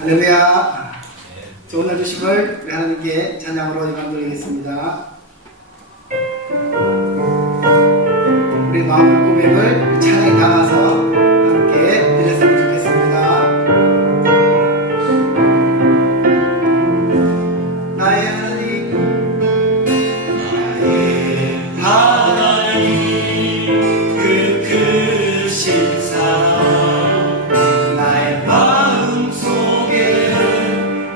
할렐루야. 좋은 날 주심을 우리 하나님께 찬양으로 영광 돌리겠습니다. 우리 마음의 고백을 찬양에 담아서 함께 드렸으면 좋겠습니다. 나의 하나님, 나의 하나님, 그 크신 사랑 나의 마음 속에는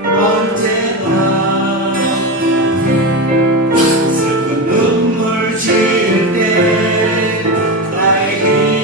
언제나 슬픈 눈물 지을 때 나의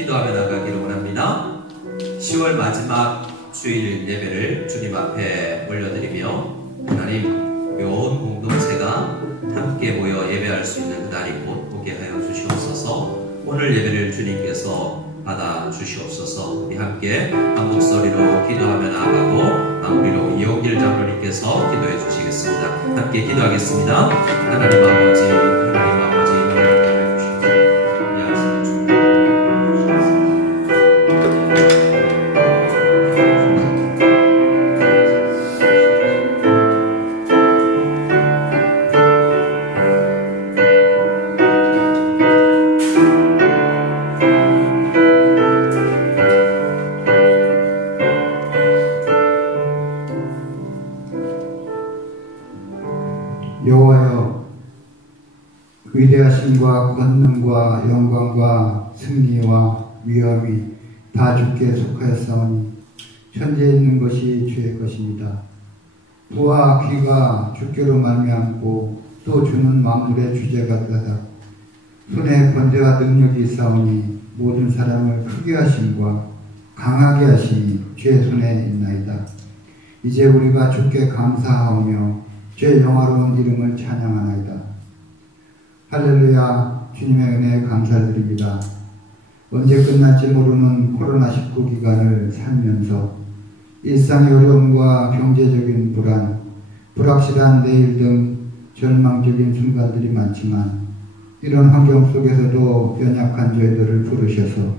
기도하며 나가기를 원합니다. 10월 마지막 주일 예배를 주님 앞에 올려드리며 하나님 묘온 공동체가 함께 모여 예배할 수 있는 그날이 곧 오게 하여 주시옵소서. 오늘 예배를 주님께서 받아 주시옵소서. 우리 함께 한 목소리로 기도하며 나아가고 마무리로 이용길 장로님께서 기도해 주시겠습니다. 함께 기도하겠습니다. 하나님 아버지, 하나님 아버지, 여호와여, 위대하심과 권능과 영광과 승리와 위엄이 다 주께 속하였사오니 천지에 있는 것이 주의 것입니다. 부와 귀가 주께로 말미암고 또 주는 만물의 주제가 되다. 손에 권세와 능력이 있사오니 모든 사람을 크게 하심과 강하게 하심이 주의 손에 있나이다. 이제 우리가 주께 감사하오며 주의 영화로운 이름을 찬양하나이다. 할렐루야. 주님의 은혜에 감사드립니다. 언제 끝날지 모르는 코로나19 기간을 살면서 일상의 어려움과 경제적인 불안, 불확실한 내일 등 절망적인 순간들이 많지만 이런 환경 속에서도 연약한 저희들을 부르셔서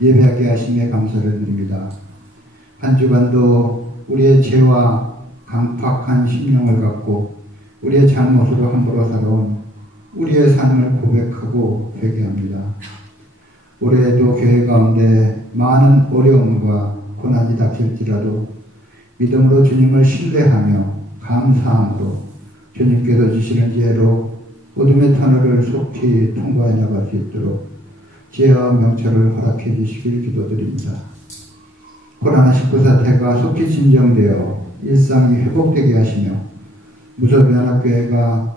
예배하게 하심에 감사를 드립니다. 한 주간도 우리의 죄와 강팍한 심령을 갖고 우리의 잘못으로 함부로 살아온 우리의 삶을 고백하고 회개합니다. 올해에도 교회 가운데 많은 어려움과 고난이 닥칠지라도 믿음으로 주님을 신뢰하며 감사함으로 주님께서 주시는 지혜로 어둠의 터널을 속히 통과해 나갈 수 있도록 지혜와 명철을 허락해 주시길 기도드립니다. 코로나19 사태가 속히 진정되어 일상이 회복되게 하시며 무소비 연합교회가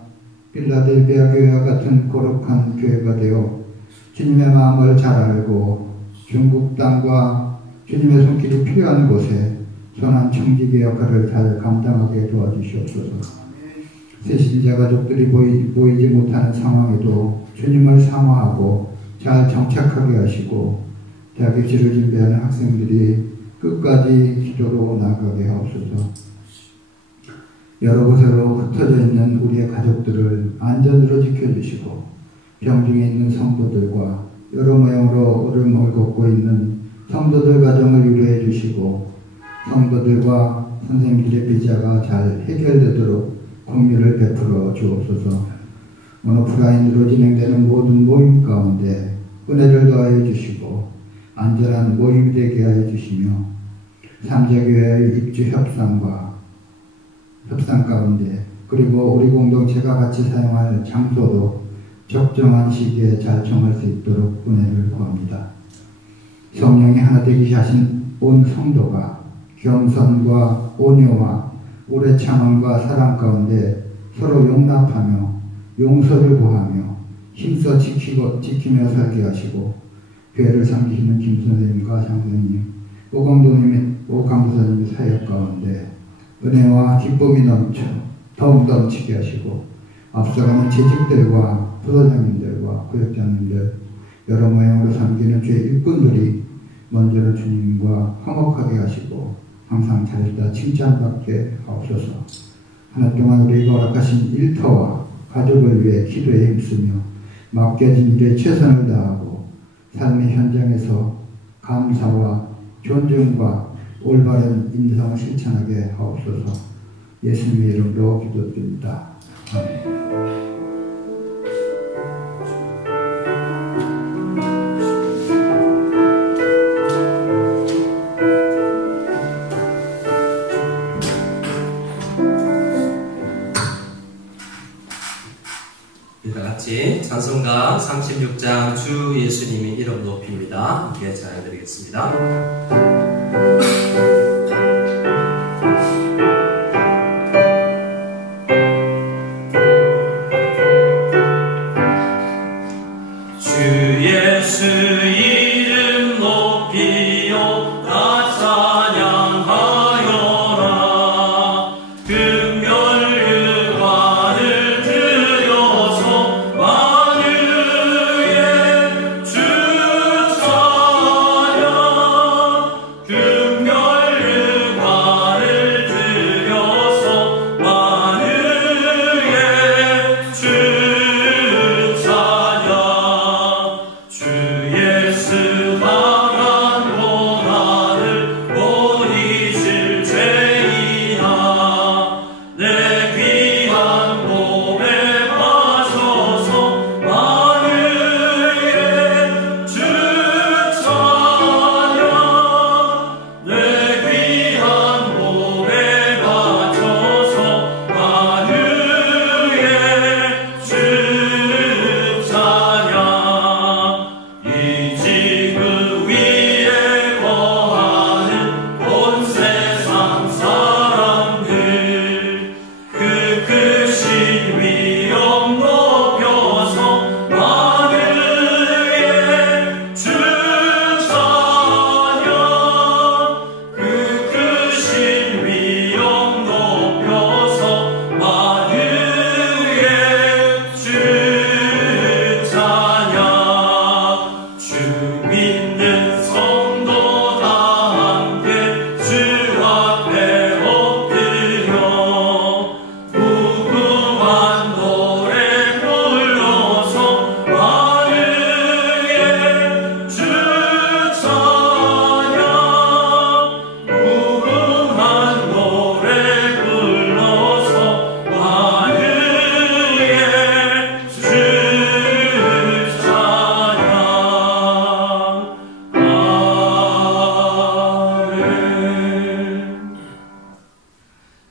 필라델피아 교회와 같은 거룩한 교회가 되어 주님의 마음을 잘 알고 중국 땅과 주님의 손길이 필요한 곳에 선한 청지기 역할을 잘 감당하게 도와주시옵소서. 새신자 가족들이 보이지 못하는 상황에도 주님을 사모하고 잘 정착하게 하시고 대학 입시를 준비하는 학생들이 끝까지 기도로 나아가게 하옵소서. 여러 곳으로 흩어져 있는 우리의 가족들을 안전으로 지켜주시고 병중에 있는 성도들과 여러 모양으로 어려움을 겪고 있는 성도들 가정을 위로해 주시고 성도들과 선생님들의 비자가 잘 해결되도록 긍휼을 베풀어 주옵소서. 오프라인으로 진행되는 모든 모임 가운데 은혜를 더하여 주시고 안전한 모임이 되게 하여 주시며 삼재교회의 입주 협상 가운데 그리고 우리 공동체가 같이 사용할 장소도 적정한 시기에 잘 정할 수 있도록 은혜를 구합니다. 성령이 하나 되게 하신 온 성도가 겸손과 온유와 오래 참음과 사랑 가운데 서로 용납하며 용서를 구하며 힘써 지키며 살게 하시고 교회를 섬기시는 김 선생님과 장 선생님, 오 강부사님의 사역 가운데 은혜와 기쁨이 더욱 넘치게 하시고 앞서가는 재직들과 부서장님들과 구역장님들 여러 모양으로 섬기는 주의 일꾼들이 먼저는 주님과 화목하게 하시고 항상 잘했다 칭찬받게 하옵소서. 한 해 동안 우리가 허락하신 일터와 가족을 위해 기도에 힘쓰며 맡겨진 일에 최선을 다하고 삶의 현장에서 감사와 존중과 올바른 인성을 실천하게 하옵소서. 예수님의 이름으로 기도드립니다. 아멘. 같이 찬송가 36장 주 예수님의 이름 높입니다. 함께 찬양드리겠습니다. 주 예수 이름 높이요 다 찬양하여라. 금멸유관을 들여서 만유의 주 찬양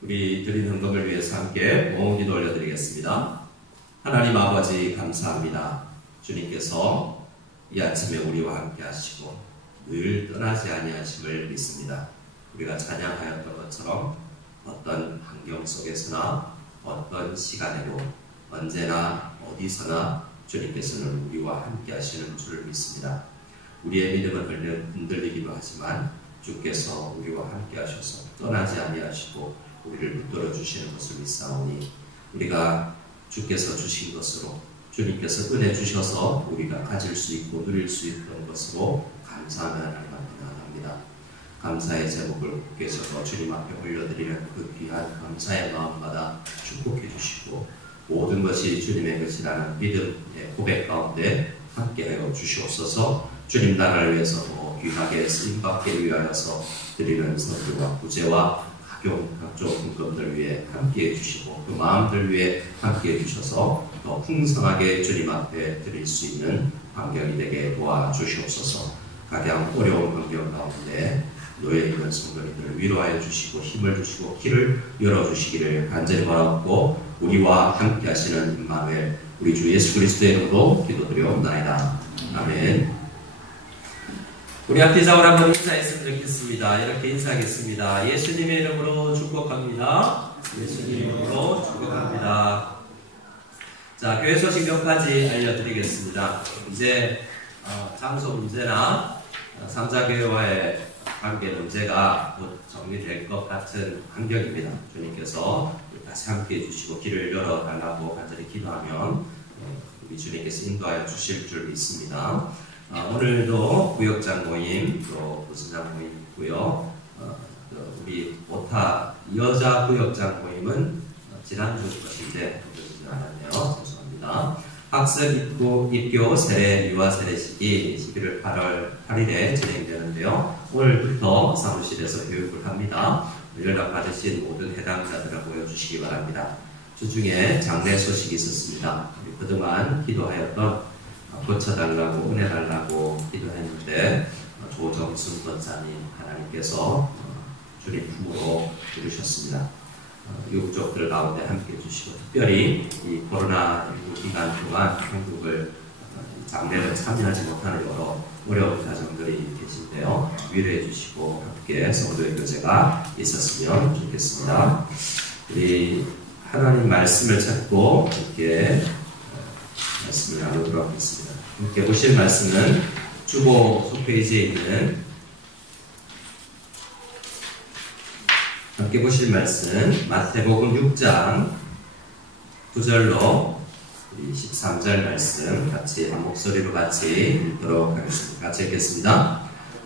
우리 드린 헌금을 위해서 함께 봉헌기도 올려드리겠습니다. 하나님 아버지 감사합니다. 주님께서 이 아침에 우리와 함께 하시고 늘 떠나지 아니하심을 믿습니다. 우리가 찬양하였던 것처럼 어떤 환경 속에서나 어떤 시간에도 언제나 어디서나 주님께서는 우리와 함께 하시는 줄을 믿습니다. 우리의 믿음은 흔들리기도 하지만 주께서 우리와 함께 하셔서 떠나지 아니하시고 우리를 붙들어 주시는 것을 믿사오니 우리가 주께서 주신 것으로 주님께서 은혜 주셔서 우리가 가질 수 있고 누릴 수 있던 것으로 감사하며 하나님 앞에 나아갑니다. 감사의 제목을 굳게서 주님 앞에 올려드리는 그 귀한 감사의 마음마다 축복해 주시고 모든 것이 주님의 것이라는 믿음의 고백 가운데 함께하여 주시옵소서. 주님 나라를 위해서 더 귀하게 쓰임받기 위하여서 드리는 선물과 구제와 각종 궁금들 위해 함께해 주시고 그 마음들 위해 함께해 주셔서 더 풍성하게 주님 앞에 드릴 수 있는 환경이 되게 도와주시옵소서. 가장 어려운 환경 가운데 놓여 있는 성도님들을 위로하여 주시고 힘을 주시고 길을 열어주시기를 간절히 바라옵고 우리와 함께 하시는 임마누엘 우리 주 예수 그리스도의 이름으로 기도드리옵나이다. 아멘. 우리 앞에 자울 한번 인사했으면 좋겠습니다. 이렇게 인사하겠습니다. 예수님의 이름으로 축복합니다. 예수님의 이름으로 축복합니다. 자, 교회 소식 몇 가지 알려드리겠습니다. 이제 장소 문제나 삼자교회와의 관계 문제가 곧 정리될 것 같은 환경입니다. 주님께서 다시 함께해 주시고 길을 열어달라고 간절히 기도하면 우리 주님께서 인도하여 주실 줄 믿습니다. 오늘도 구역장 모임, 또 부수장 모임 있고요. 우리 오타 여자 구역장 모임은 지난주 것인데 보여주지 않았네요. 죄송합니다. 학습 입교 세례 유아 세례식이 11월 8일에 진행되는데요. 오늘부터 사무실에서 교육을 합니다. 연락 받으신 모든 해당자들을 보여주시기 바랍니다. 주중에 장례 소식이 있었습니다. 우리 그동안 기도하였던 고쳐달라고 은혜 달라고 기도했는데 조정순 권사님 하나님께서 주님 품으로 부르셨습니다. 유족들 가운데 함께 해주시고 특별히 이 코로나19 기간 동안 한국을 장례를 참여하지 못하는 여러 어려운 가정들이 계신데요. 위로해 주시고 함께 성도의 교제가 있었으면 좋겠습니다. 우리 하나님 말씀을 찾고 함께 말씀을 나누도록 하겠습니다. 함께 보실 말씀은 주보 속페이지에 있는 함께 보실 말씀 마태복음 6장 9절로 13절 말씀 같이 한 목소리로 같이 읽도록 하겠습니다. 같이 읽겠습니다.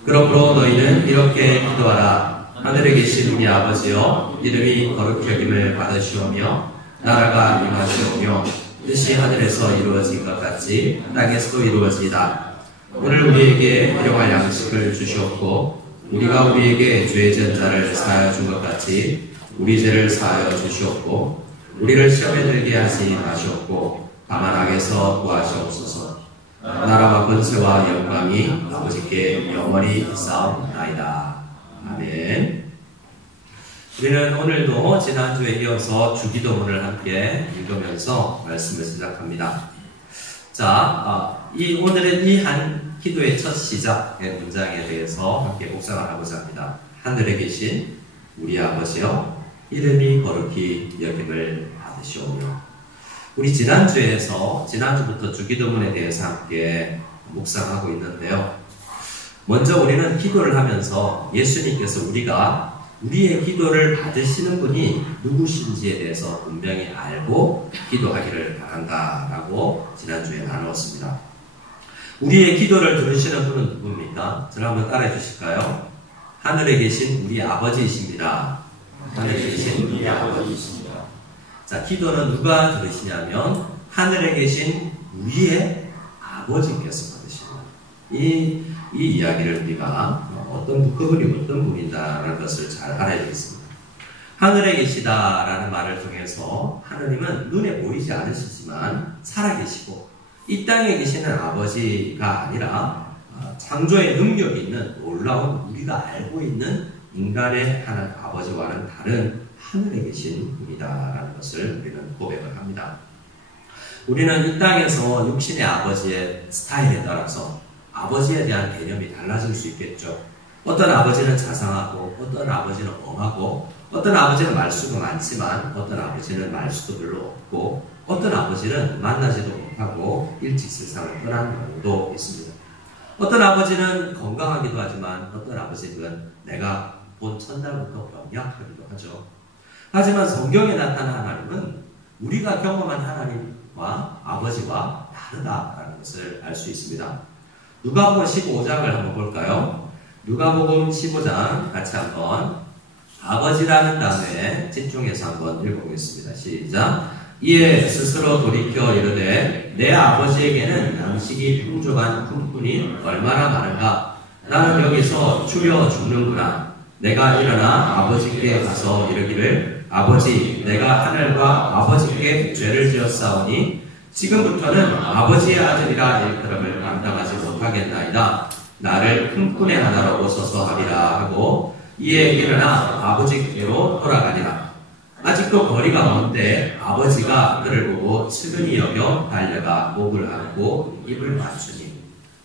그러므로 너희는 이렇게 기도하라. 하늘에 계신 우리 아버지여 이름이 거룩히 여김을 받으시오며 나라가 임하시오며 뜻이 하늘에서 이루어진 것 같이 땅에서도 이루어지이다. 오늘 우리에게 일용할 양식을 주시옵고 우리가 우리에게 죄 지은 자를 사하여 준 것 같이 우리 죄를 사하여 주시옵고 우리를 시험에 들게 하지 마시옵고 다만 악에서 구하시옵소서. 나라와 권세와 영광이 아버지께 영원히 있사옵나이다. 아멘. 우리는 오늘도 지난주에 이어서 주기도문을 함께 읽으면서 말씀을 시작합니다. 자, 오늘은 이 한 기도의 첫 시작의 문장에 대해서 함께 묵상을 하고자 합니다. 하늘에 계신 우리 아버지여 이름이 거룩히 여김을 받으시오며. 우리 지난주부터 주기도문에 대해서 함께 묵상하고 있는데요. 먼저 우리는 기도를 하면서 예수님께서 우리의 기도를 받으시는 분이 누구신지에 대해서 분명히 알고 기도하기를 바란다라고 지난주에 나누었습니다. 우리의 기도를 들으시는 분은 누굽니까? 저를 한번 따라해 주실까요? 하늘에 계신 우리 아버지이십니다. 하늘에 계신 우리 아버지이십니다. 자, 기도는 누가 들으시냐면 하늘에 계신 우리의 아버지께서 받으십니다. 이 이야기를 우리가 그분이 어떤 분이다라는 것을 잘 알아야 되겠습니다. 하늘에 계시다라는 말을 통해서 하느님은 눈에 보이지 않으시지만 살아계시고 이 땅에 계시는 아버지가 아니라 창조의 능력이 있는 놀라운 우리가 알고 있는 인간의 하나님 아버지와는 다른 하늘에 계신 분이다라는 것을 우리는 고백을 합니다. 우리는 이 땅에서 육신의 아버지의 스타일에 따라서 아버지에 대한 개념이 달라질 수 있겠죠. 어떤 아버지는 자상하고, 어떤 아버지는 엄하고, 어떤 아버지는 말수가 많지만 어떤 아버지는 말수도 별로 없고, 어떤 아버지는 만나지도 못하고 일찍 세상을 떠난 경우도 있습니다. 어떤 아버지는 건강하기도 하지만 어떤 아버지는 내가 본 첫날부터 병약하기도 하죠. 하지만 성경에 나타난 하나님은 우리가 경험한 하나님과 아버지와 다르다라는 것을 알 수 있습니다. 누가복음 15장을 한번 볼까요? 누가복음 15장 같이 한번 아버지라는 단어에 집중해서 한번 읽어보겠습니다. 시작. 이에 스스로 돌이켜 이르되 내 아버지에게는 양식이 풍족한 품꾼이 얼마나 많은가. 나는 여기서 추려 죽는구나. 내가 일어나 아버지께 가서 이르기를 아버지 내가 하늘과 아버지께 죄를 지었사오니 지금부터는 아버지의 아들이라 일컬음을 감당하지 못하겠나이다. 나를 품꾼의 하나로 오소서 하리라 하고 이에 일어나 아버지께로 돌아가니라. 아직도 거리가 먼데 아버지가 그를 보고 측은히 여겨 달려가 목을 안고 입을 맞추니.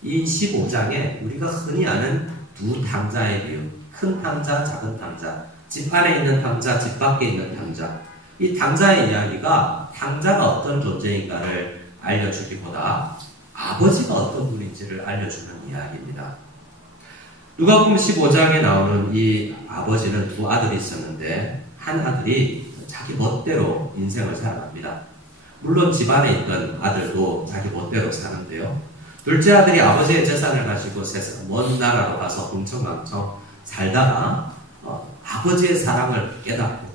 이 15장에 우리가 흔히 아는 두 탕자의 비유, 큰 탕자, 작은 탕자, 집 안에 있는 탕자, 집 밖에 있는 탕자. 이 탕자의 이야기가 탕자가 어떤 존재인가를 알려주기보다 아버지가 어떤 분인지를 알려주는 이야기입니다. 누가복음 15장에 나오는 이 아버지는 두 아들이 있었는데 한 아들이 자기 멋대로 인생을 살아갑니다. 물론 집안에 있던 아들도 자기 멋대로 사는데요. 둘째 아들이 아버지의 재산을 가지고 세상 먼 나라로 가서 흥청망청 살다가 아버지의 사랑을 깨닫고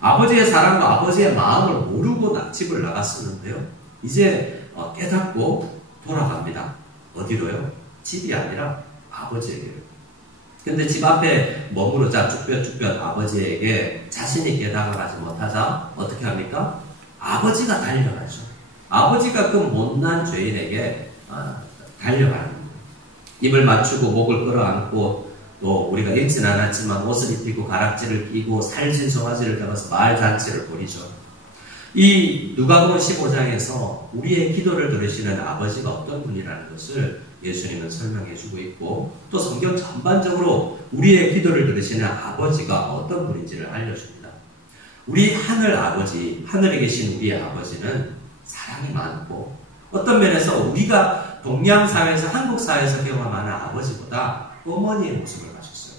아버지의 사랑과 아버지의 마음을 모르고 집을 나갔었는데요. 이제 깨닫고 돌아갑니다. 어디로요? 집이 아니라 아버지에게요. 근데 집 앞에 머무르자 쭈뼛쭈뼛 아버지에게 자신있게 다가가지 못하자 어떻게 합니까? 아버지가 달려가죠. 아버지가 그 못난 죄인에게 달려가는 거예요. 입을 맞추고 목을 끌어안고 또 우리가 읽진 않았지만 옷을 입히고 가락지를 끼고 살진 송아지를 잡아서 말잔치를 벌이죠. 이 누가복음 15장에서 우리의 기도를 들으시는 아버지가 어떤 분이라는 것을 예수님은 설명해 주고 있고 또 성경 전반적으로 우리의 기도를 들으시는 아버지가 어떤 분인지를 알려줍니다. 우리 하늘 아버지, 하늘에 계신 우리의 아버지는 사랑이 많고 어떤 면에서 우리가 동양 사회에서 한국 사회에서 경험하는 아버지보다 어머니의 모습을 가졌어요.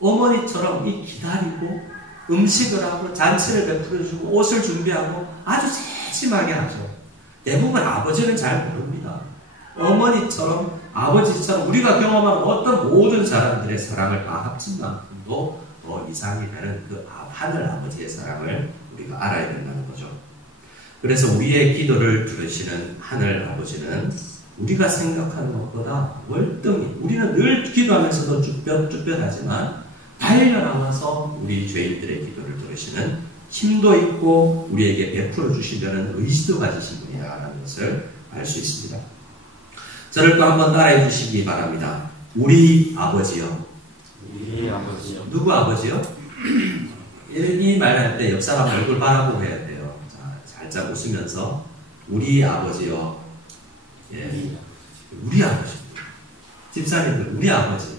어머니처럼 이 기다리고 음식을 하고 잔치를 베풀어주고 옷을 준비하고 아주 세심하게 하죠. 대부분 아버지는 잘 모릅니다. 어머니처럼 아버지처럼 우리가 경험한 어떤 모든 사람들의 사랑을 다 합친 만큼도 더 이상이 되는 그 하늘 아버지의 사랑을 우리가 알아야 된다는 거죠. 그래서 우리의 기도를 들으시는 하늘 아버지는 우리가 생각하는 것보다 월등히 우리는 늘 기도하면서도 쭈뼛쭈뼛하지만 달려나와서 우리 죄인들의 기도를 들으시는 힘도 있고 우리에게 베풀어 주시려는 의지도 가지신 분이라는 것을 알 수 있습니다. 저를 또 한번 따라해 주시기 바랍니다. 우리 아버지요. 우리 아버지요. 누구 아버지요? 이 말할 때 옆 사람 얼굴 바라보고 해야 돼요. 자, 살짝 웃으면서 우리 아버지요. 예, 우리 아버지. 집사님들, 우리 아버지.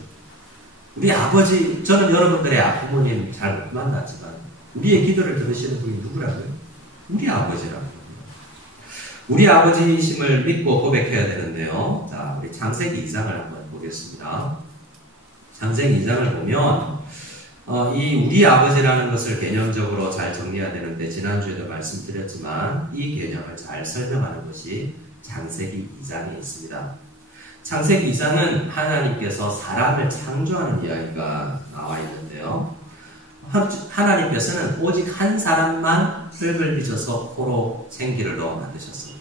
우리 아버지, 저는 여러분들의 부모님 잘 못 만났지만 우리의 기도를 들으시는 분이 누구라고요? 우리 아버지라고요. 우리 아버지이심을 믿고 고백해야 되는데요. 자, 우리 창세기 2장을 한번 보겠습니다. 창세기 2장을 보면 이 우리 아버지라는 것을 개념적으로 잘 정리해야 되는데 지난주에도 말씀드렸지만 이 개념을 잘 설명하는 것이 창세기 2장에 있습니다. 창세기 2장은 하나님께서 사람을 창조하는 이야기가 나와 있는데요. 하나님께서는 오직 한 사람만 흙을 빚어서 코로 생기를 넣어 만드셨어요.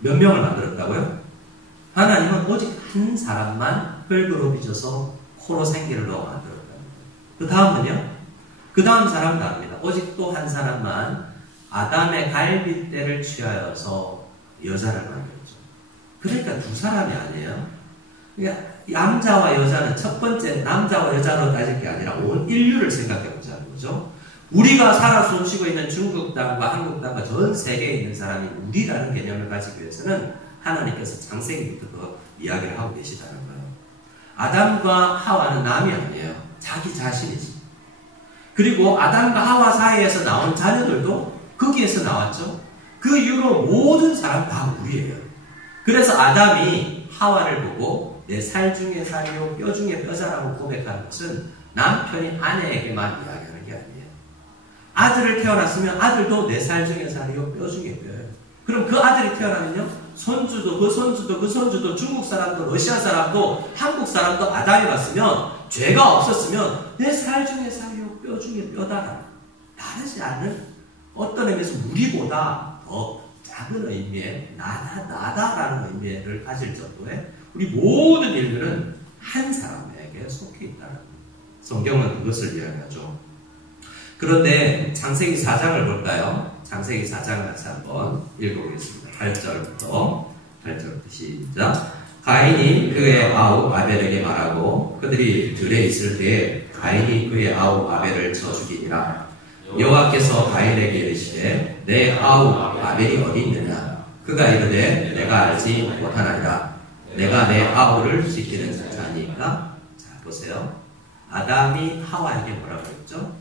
몇 명을 만들었다고요? 하나님은 오직 한 사람만 흙으로 빚어서 코로 생기를 넣어 만들었다는 거예요. 그 다음은요? 그 다음 사람 다릅니다. 오직 또 한 사람만 아담의 갈빗대를 취하여서 여자를 만들었죠. 그러니까 두 사람이 아니에요. 그러니까 남자와 여자는 첫 번째 남자와 여자로 따질 게 아니라 온 인류를 생각해 보자는 거죠. 우리가 살아 숨쉬고 있는 중국 땅과 한국 땅과 전 세계에 있는 사람이 우리라는 개념을 가지기 위해서는 하나님께서 창세기부터 이야기를 하고 계시다는 거예요. 아담과 하와는 남이 아니에요. 자기 자신이지. 그리고 아담과 하와 사이에서 나온 자녀들도 거기에서 나왔죠. 그 이후로 모든 사람 다 우리예요. 그래서 아담이 하와를 보고 내 살 중에 살이요 뼈 중에 뼈자라고 고백하는 것은 남편이 아내에게만 이야기하는 게 아니에요. 아들을 태어났으면 아들도 내 살 중에 살이요 뼈 중에 뼈예요. 그럼 그 아들이 태어나면요 손주도 그 손주도 그 손주도 중국 사람도 러시아 사람도 한국 사람도 아담이 왔으면 죄가 없었으면 내 살 중에 살이요 뼈 중에 뼈다. 다르지 않은 어떤 의미에서 우리보다 더 작은 의미의 나다라는 의미를 가질 정도의 우리 모든 일들은 한 사람에게 속해 있다는 성경은 그것을 이야기하죠. 그런데 창세기 4장을 볼까요? 창세기 4장을 다시 한번 읽어보겠습니다. 8절부터 시작. 가인이 그의 아우 아벨에게 말하고 그들이 들에 있을 때에 가인이 그의 아우 아벨을 쳐 죽이니라. 여호와께서 가인에게 이르시되 내 아우 아벨이 어디 있느냐? 그가 이르되 내가 알지 못하나이다. 내가 내 아우를 지키는 자니까. 자 보세요. 아담이 하와에게 뭐라고 했죠?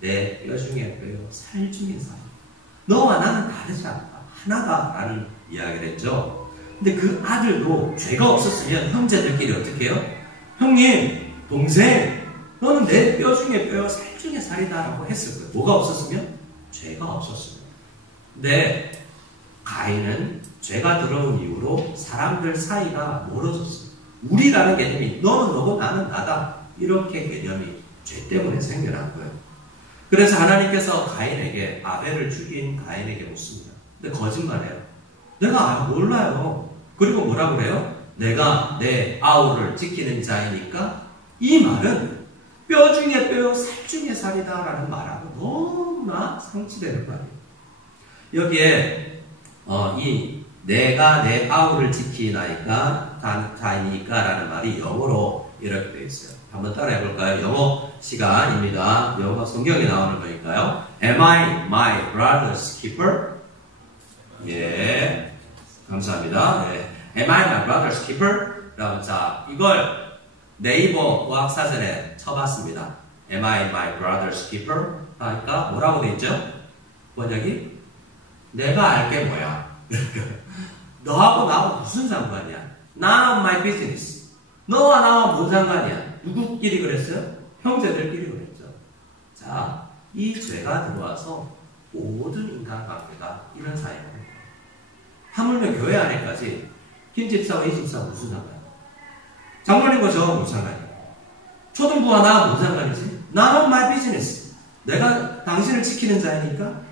내 뼈 중에 뼈요 살 중에 살. 너와 나는 다르지 않다. 하나다라는 이야기를 했죠. 근데 그 아들도 죄가 없었으면 형제들끼리 어떻게 해요? 형님, 동생, 너는 내 뼈 중에 뼈요 살 중에 살이다라고 했을 거예요. 뭐가 없었으면? 죄가 없었어요. 근데 가인은 죄가 들어온 이후로 사람들 사이가 멀어졌어요. 우리라는 개념이 너는 너고 나는 나다. 이렇게 개념이 죄 때문에 생겨난 거예요. 그래서 하나님께서 가인에게 아벨을 죽인 가인에게 묻습니다. 근데 거짓말해요. 내가 몰라요. 그리고 뭐라고 그래요? 내가 내 아우를 지키는 자이니까. 이 말은 뼈 중에 뼈요 살 중에 살이다 라는 말하고 너무나 상치되는 말이에요. 여기에 이 내가 내 아우를 지키나이까 다니까 라는 말이 영어로 이렇게 되어 있어요. 한번 따라해 볼까요? 영어 시간입니다. 영어 성경에 나오는 거니까요. Am I my brother's keeper? 예, 감사합니다. 네. Am I my brother's keeper? 자, 이걸 네이버 어학사전에 쳐봤습니다. Am I my brother's keeper? 하니까 뭐라고 되어 있죠? 번역이 내가 알게 뭐야? 너하고 나하고 무슨 상관이야? None of my business. 너와 나와 뭔 상관이야? 누구끼리 그랬어요? 형제들끼리 그랬죠. 자, 이 죄가 들어와서 모든 인간관계가 이런 사이가 됩니다. 하물며 교회 안에까지 김 집사와 이 집사 무슨 상관? 장로님과 저와 무슨 상관이야? 초등부와 나와 무슨 상관이지? None of my business. 내가 당신을 지키는 자이니까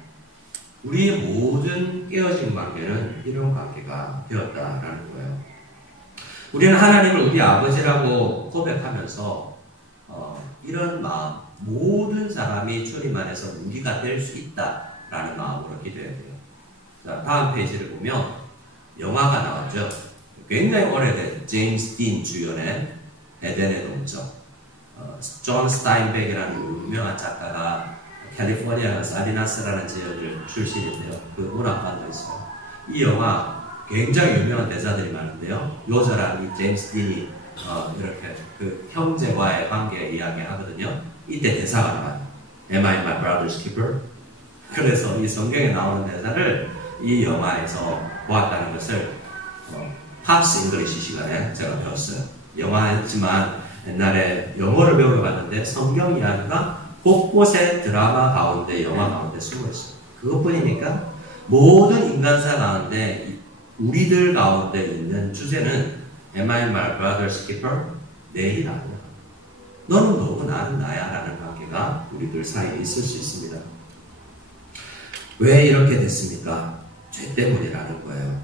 우리의 모든 깨어진 관계는 이런 관계가 되었다라는 거예요. 우리는 하나님을 우리 아버지라고 고백하면서 이런 마음, 모든 사람이 주님 안에서 우리가 될 수 있다라는 마음으로 기도해야 돼요. 자, 다음 페이지를 보면 영화가 나왔죠. 굉장히 오래된 제임스 딘 주연의 에덴의 동쪽. 존 스타인백이라는 유명한 작가가 캘리포니아 사리나스라는 지역을 출신인데요. 그 문학관도 있어요. 이 영화 굉장히 유명한 대사들이 많은데요. 요저랑 이 제임스 딘이 이렇게 그 형제와의 관계 이야기하거든요. 이때 대사가 나와요. Am I my brother's keeper? 그래서 이 성경에 나오는 대사를 이 영화에서 보았다는 것을 팝스 잉글리시 시간에 제가 배웠어요. 영화였지만 옛날에 영어를 배우러 갔는데 성경 이야기가 곳곳에 드라마 가운데 영화 가운데 숨어 있어요. 그것뿐이니까 모든 인간사 가운데 우리들 가운데 있는 주제는 Am I my brother's keeper? 내일 아니야. 너는 너고 나는 나야 라는 관계가 우리들 사이에 있을 수 있습니다. 왜 이렇게 됐습니까? 죄 때문이라는 거예요.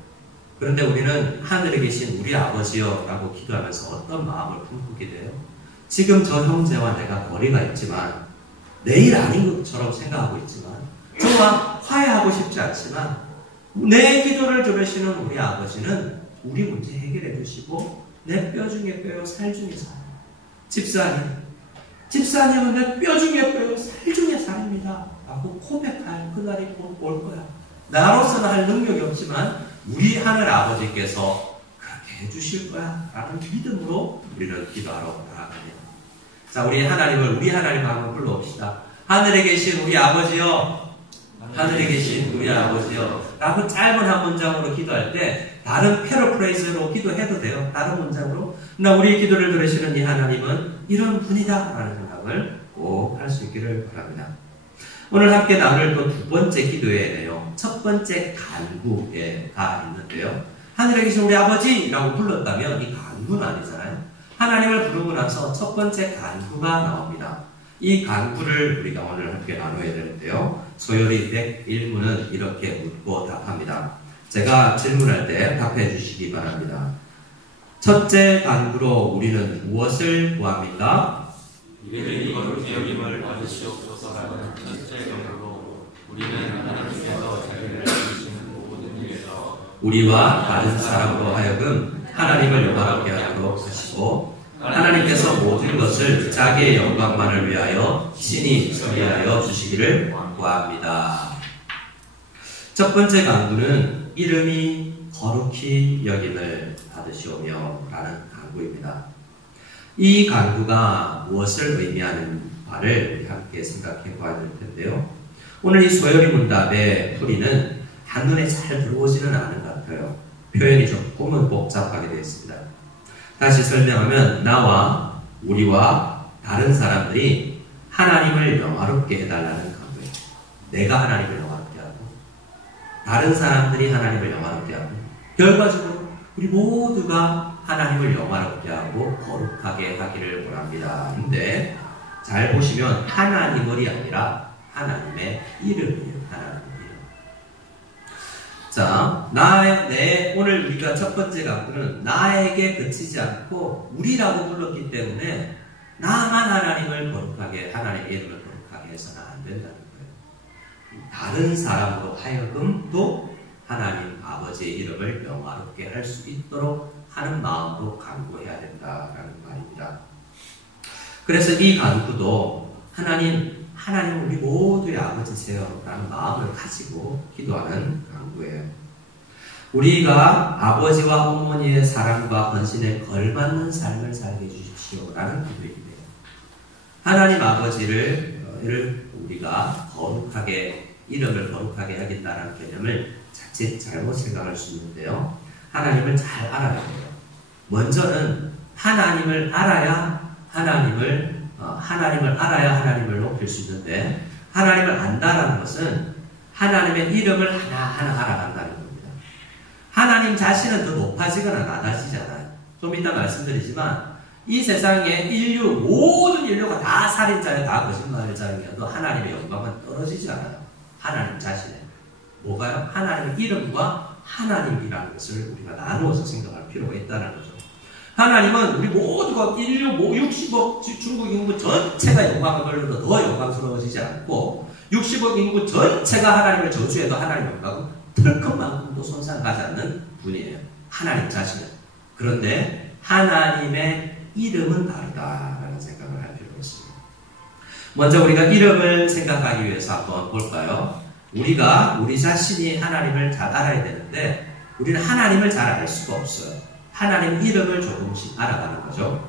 그런데 우리는 하늘에 계신 우리 아버지여 라고 기도하면서 어떤 마음을 품고 기도해요? 지금 저 형제와 내가 거리가 있지만 내일 아닌 것처럼 생각하고 있지만 저와 화해하고 싶지 않지만 내 기도를 들으시는 우리 아버지는 우리 문제 해결해 주시고 내 뼈 중에 뼈요 살 중에 살아요. 집사님은 내 뼈 중에 뼈요 살 중에 살입니다 라고 고백할 그날이 곧 올 거야. 나로서는 할 능력이 없지만 우리 하늘 아버지께서 그렇게 해주실 거야 라는 믿음으로 우리는 기도하러 나아가요. 자, 우리 하나님 한번 불러봅시다. 하늘에 계신 우리 아버지요, 하늘에 계신 우리 아버지요 라고 짧은 한 문장으로 기도할 때 다른 패러프레이즈로 기도해도 돼요. 다른 문장으로. 나 우리 기도를 들으시는 이 하나님은 이런 분이다 라는 생각을 꼭 할 수 있기를 바랍니다. 오늘 함께 나눌 또 두 번째 기도회예요. 첫 번째 간구가 있는데요. 하늘에 계신 우리 아버지라고 불렀다면 이 간구는 아니잖아요. 하나님을 부르고 나서 첫 번째 간구가 나옵니다. 이 간구를 우리가 오늘 함께 나눠야 되는데요. 소열이 101문은 이렇게 묻고 답합니다. 제가 질문할 때 답해 주시기 바랍니다. 첫째 간구로 우리는 무엇을 구합니까? 이를 거룩히 여김을 받으시옵소서라는 첫째 간구로 우리는 하나님께서 자기를 주시는 모든 일에서 우리와 다른 사람으로 하여금 하나님을 영광하게 하도록 하시고 하나님께서 모든 것을 자기의 영광만을 위하여 친히 처리하여 주시기를 구합니다. 첫 번째 간구는 이름이 거룩히 여김을 받으시오며 라는 간구입니다. 이 간구가 무엇을 의미하는가를 함께 생각해 봐야 될 텐데요. 오늘 이 소열이 문답의 풀이는 한눈에 잘 들어오지는 않은 것 같아요. 표현이 조금은 복잡하게 되어 있습니다. 다시 설명하면 나와 우리와 다른 사람들이 하나님을 영화롭게 해달라는 간구예요. 내가 하나님을 영화롭게 하고 다른 사람들이 하나님을 영화롭게 하고 결과적으로 우리 모두가 하나님을 영화롭게 하고 거룩하게 하기를 원합니다. 근데 잘 보시면 하나님을이 아니라 하나님의 이름이에요. 하나님의 이름. 자, 오늘 우리가 첫 번째 간구는 나에게 그치지 않고 우리라고 불렀기 때문에 나만 하나님을 거룩하게, 하나님의 이름을 거룩하게 해서는 안 된다는 거예요. 다른 사람으로 하여금 또 하나님 아버지의 이름을 영화롭게 할 수 있도록 하는 마음으로 간구해야 된다라는 말입니다. 그래서 이 간구도 하나님 우리 모두의 아버지세요 라는 마음을 가지고 기도하는 간구예요. 우리가 아버지와 어머니의 사랑과 헌신에 걸맞는 삶을 살게 해주십시오 라는 기도입니다. 하나님 아버지를 우리가 거룩하게, 이름을 거룩하게 하겠다는 개념을 자칫 잘못 생각할 수 있는데요. 하나님을 잘 알아야 돼요. 먼저는 하나님을 알아야 하나님을 높일 수 있는데, 하나님을 안다라는 것은 하나님의 이름을 하나하나 알아간다는 겁니다. 하나님 자신은 더 높아지거나 낮아지잖아요. 좀 이따 말씀드리지만 이 세상에 모든 인류가 다 살인자예요, 다 거짓말자이어도 하나님의 영광은 떨어지지 않아요. 하나님 자신에. 뭐가요? 하나님의 이름과 하나님이라는 것을 우리가 나누어서 생각할 필요가 있다는 거죠. 하나님은 우리 모두가 인류 60억 중국 인구 전체가 영광을 걸려도 더 영광스러워지지 않고 60억 인구 전체가 하나님을 저주해도 하나님 영광은 털컵만큼도 손상하지 않는 분이에요. 하나님 자신은. 그런데 하나님의 이름은 다르다라는 생각을 할 필요가 있습니다. 먼저 우리가 이름을 생각하기 위해서 한번 볼까요? 우리 자신이 하나님을 잘 알아야 되는데 우리는 하나님을 잘 알 수가 없어요. 하나님 이름을 조금씩 알아가는 거죠.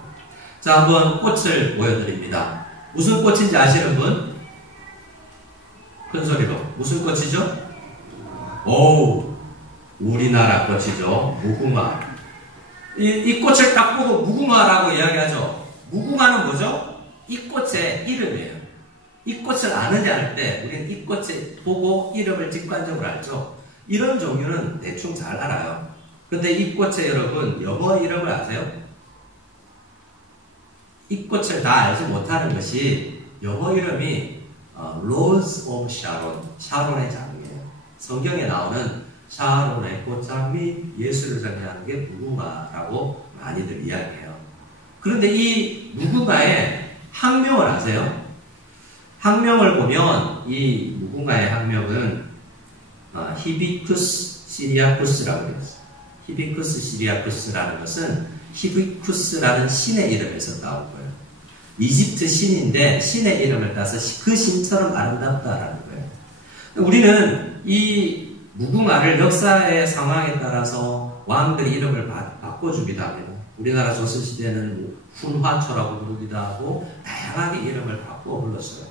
자, 한번 꽃을 보여드립니다. 무슨 꽃인지 아시는 분? 큰 소리로. 무슨 꽃이죠? 우리나라 꽃이죠. 무궁화. 이 꽃을 딱 보고 무궁화라고 이야기하죠. 무궁화는 뭐죠? 이 꽃의 이름이에요. 이 꽃을 아느냐 할 때 우리는 이 꽃을 보고 이름을 직관적으로 알죠. 이런 종류는 대충 잘 알아요. 근데 이 꽃의 여러분 영어 이름을 아세요? 이 꽃을 다 알지 못하는 것이 영어 이름이 Rose of Sharon, 샤론의 장미예요. 성경에 나오는 샤론의 꽃장미, 예수를 장미하는 게 무궁화라고 많이들 이야기해요. 그런데 이 무궁화의 학명을 아세요? 학명을 보면 이 무궁화의 학명은 히비쿠스 시리아쿠스라고 되어 있어요. 히비쿠스 시리아쿠스라는 것은 히비쿠스라는 신의 이름에서 나온 거예요. 이집트 신인데 신의 이름을 따서 그 신처럼 아름답다라는 거예요. 우리는 이 무궁화를 역사의 상황에 따라서 왕들이 이름을 바꿔주기도 합니다. 우리나라 조선시대는 훈화초라고 부르기도 하고 다양하게 이름을 바꿔 불렀어요.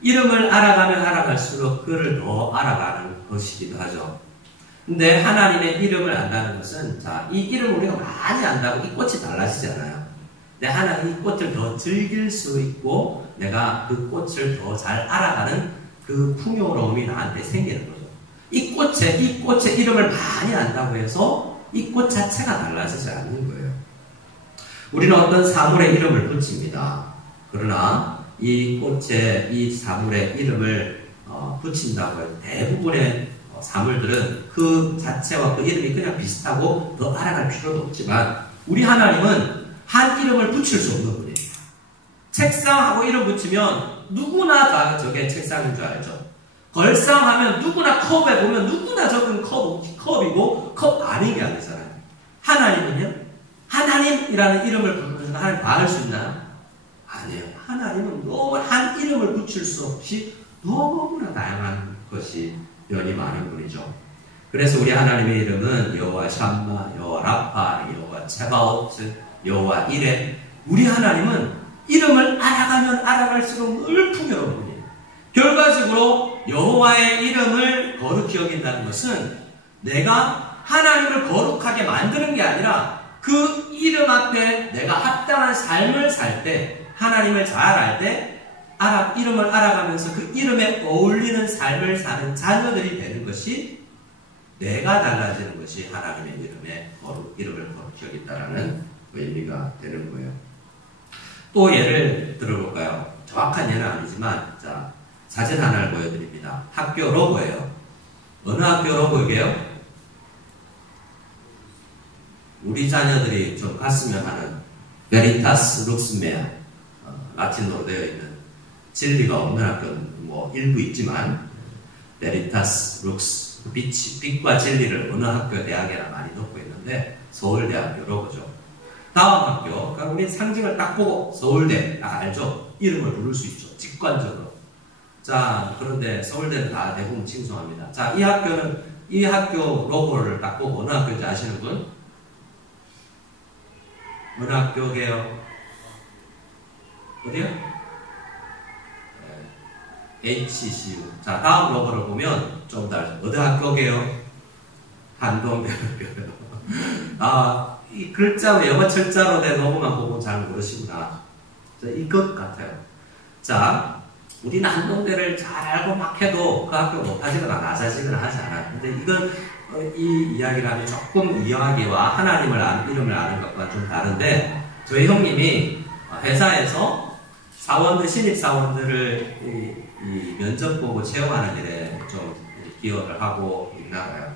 이름을 알아가면 알아갈수록 그를 더 알아가는 것이기도 하죠. 근데 하나님의 이름을 안다는 것은, 자, 이 이름을 우리가 많이 안다고 이 꽃이 달라지잖아요. 근데 하나님 이 꽃을 더 즐길 수 있고 내가 그 꽃을 더 잘 알아가는 그 풍요로움이 나한테 생기는 거죠. 이 꽃의 이름을 많이 안다고 해서 이 꽃 자체가 달라지지 않는 거예요. 우리는 어떤 사물의 이름을 붙입니다. 그러나 이 꽃에 이 사물의 이름을 붙인다고 해도 대부분의 사물들은 그 자체와 그 이름이 그냥 비슷하고 더 알아갈 필요도 없지만 우리 하나님은 한 이름을 붙일 수 없는 분이에요. 책상하고 이름 붙이면 누구나 다 저게 책상인 줄 알죠. 걸상하면 누구나 컵에 보면 누구나 저건 컵이고 컵 아닌 게 아니잖아요. 하나님은요? 하나님이라는 이름을 부르면서 하나님 다 할 수 있나요? 아니에요. 하나님은 너무 한 이름을 붙일 수 없이 너무나 다양한 것이 연이 많은 분이죠. 그래서 우리 하나님의 이름은 여호와 샴마, 여호와 라파, 여호와 체바오트, 여호와 이레. 우리 하나님은 이름을 알아가면 알아갈수록 늘 풍요로운 분이에요. 결과적으로 여호와의 이름을 거룩히 여긴다는 것은 내가 하나님을 거룩하게 만드는 게 아니라 그 이름 앞에 내가 합당한 삶을 살 때, 하나님을 잘 알 때, 이름을 알아가면서 그 이름에 어울리는 삶을 사는 자녀들이 되는 것이, 내가 달라지는 것이 하나님의 이름을 거룩히 여긴다라는 의미가 되는 거예요. 또 예를 들어볼까요? 정확한 예는 아니지만, 자, 사진 하나를 보여드립니다. 학교 로고예요. 어느 학교 로고이게요? 우리 자녀들이 좀 갔으면 하는 베리타스 룩스메아, 라틴어로 되어 있는, 진리가 없는 학교는 뭐 일부 있지만 베리타스 룩스, 빛과 진리를 어느 학교 대학에나 많이 놓고 있는데 서울대학교 로고죠. 다음 학교, 그러니까 우리 상징을 딱 보고 서울대 딱 알죠? 이름을 부를 수 있죠. 직관적으로. 자, 그런데 서울대는 다 대부분 칭송합니다. 자, 이 학교 로고를 딱 보고 어느 학교인지 아시는 분? 어느 학교게요? 어디요? HCU. 자, 다음 로고를 보면 좀 더 어느 학교게요? 한동대학교요. 아, 이 글자로 영어 철자로 된 로고만 보고 잘 모르시구나. 이것 같아요. 자, 우리는 한동대를 잘 알고 막 해도 그 학교 높아지거나 낮아지거나 하지 않아요. 근데 이건 이 이야기를 하면 조금 이야기와 하나님을 이름을 아는 것과 좀 다른데, 저희 형님이 회사에서 신입사원들을 이 면접 보고 채용하는 일에 좀 기여를 하고 있나 봐요.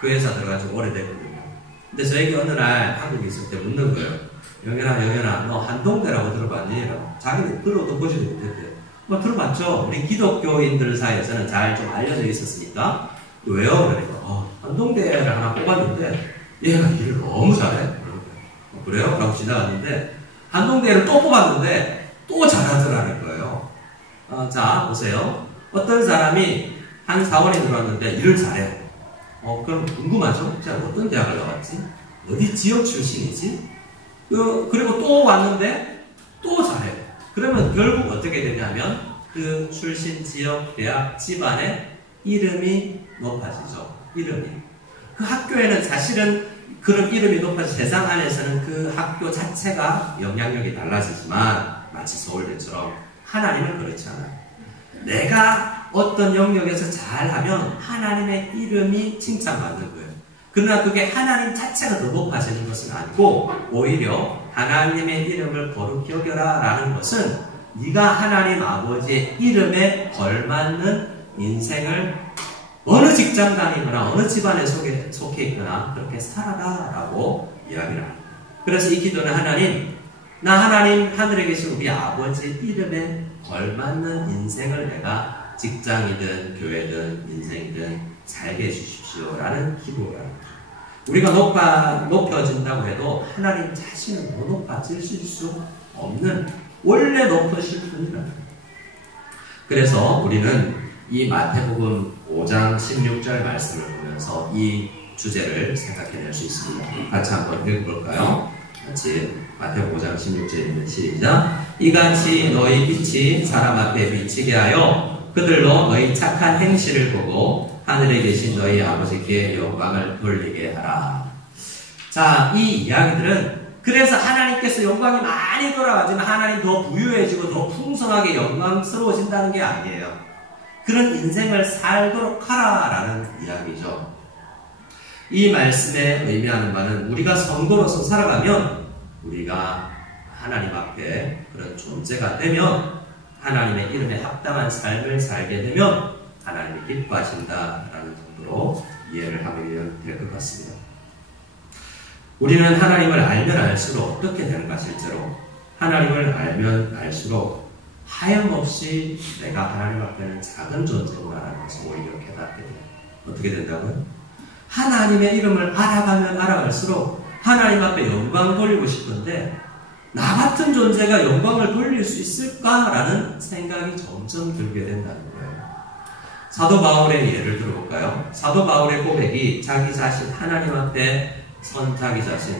그 회사 들어가지고 오래됐거든요. 근데 저에게 어느 날 한국에 있을 때 묻는 거예요. 영현아, 너 한동대라고 들어봤니? 자기는 들어도 보지도 못했대요. 뭐 들어봤죠? 우리 기독교인들 사이에서는 잘 좀 알려져 있었으니까. 왜요? 그러니까 한동대를 하나 뽑았는데 얘가 일을 너무 잘해. 그래요? 라고 지나갔는데 한동대를 또 뽑았는데 또 잘하더라는 거예요. 자, 보세요. 어떤 사람이 한 사원에 들어왔는데 일을 잘해요. 그럼 궁금하죠? 제가 어떤 대학을 나왔지? 어디 지역 출신이지? 그리고 또 왔는데 또 잘해요. 그러면 결국 어떻게 되냐면 그 출신 지역 대학 집안의 이름이 높아지죠. 이름이. 그 학교에는 사실은 그런 이름이 높아진 세상 안에서는 그 학교 자체가 영향력이 달라지지만 마치 서울대처럼 하나님은 그렇지 않아요. 내가 어떤 영역에서 잘하면 하나님의 이름이 칭찬받는 거예요. 그러나 그게 하나님 자체가 더 높아지는 것은 아니고 오히려 하나님의 이름을 거룩히 여겨라 라는 것은 네가 하나님 아버지의 이름에 걸맞는 인생을 어느 직장 다니거나 어느 집안에 속해 있거나 그렇게 살아라 라고 이야기를 합니다. 그래서 이 기도는 하나님 하늘에 계신 우리 아버지의 이름에 걸맞는 인생을 내가 직장이든 교회든 인생이든 살게 해주십시오 라는 기도라는 거죠. 우리가 높여진다고 해도 하나님 자신은 더 높아지실 수 없는 원래 높으실 분이라는 거예요. 그래서 우리는 이 마태복음 5장 16절 말씀을 보면서 이 주제를 생각해낼 수 있습니다. 같이 한번 읽어볼까요? 같이 마태복음 5장 16절입니다. 시작. 이같이 너희 빛이 사람 앞에 비치게 하여 그들로 너희 착한 행실을 보고 하늘에 계신 너희 아버지께 영광을 돌리게 하라. 자, 이 이야기들은 그래서 하나님께서 영광이 많이 돌아가지만 하나님 더 부유해지고 더 풍성하게 영광스러워진다는 게 아니에요. 그런 인생을 살도록 하라라는 이야기죠. 이 말씀에 의미하는 바는 우리가 성도로서 살아가면 우리가 하나님 앞에 그런 존재가 되면 하나님의 이름에 합당한 삶을 살게 되면 하나님이 기뻐하신다라는 정도로 이해를 하면 될 것 같습니다. 우리는 하나님을 알면 알수록 어떻게 되는가 실제로 하나님을 알면 알수록 하염없이 내가 하나님 앞에는 작은 존재구나라는 것을 오히려 깨닫게 돼요. 어떻게 된다고요? 하나님의 이름을 알아가면 알아갈수록 하나님 앞에 영광 돌리고 싶은데 나 같은 존재가 영광을 돌릴 수 있을까라는 생각이 점점 들게 된다는 거예요. 사도 바울의 예를 들어볼까요? 사도 바울의 고백이 자기 자신 하나님 앞에 선 자기 자신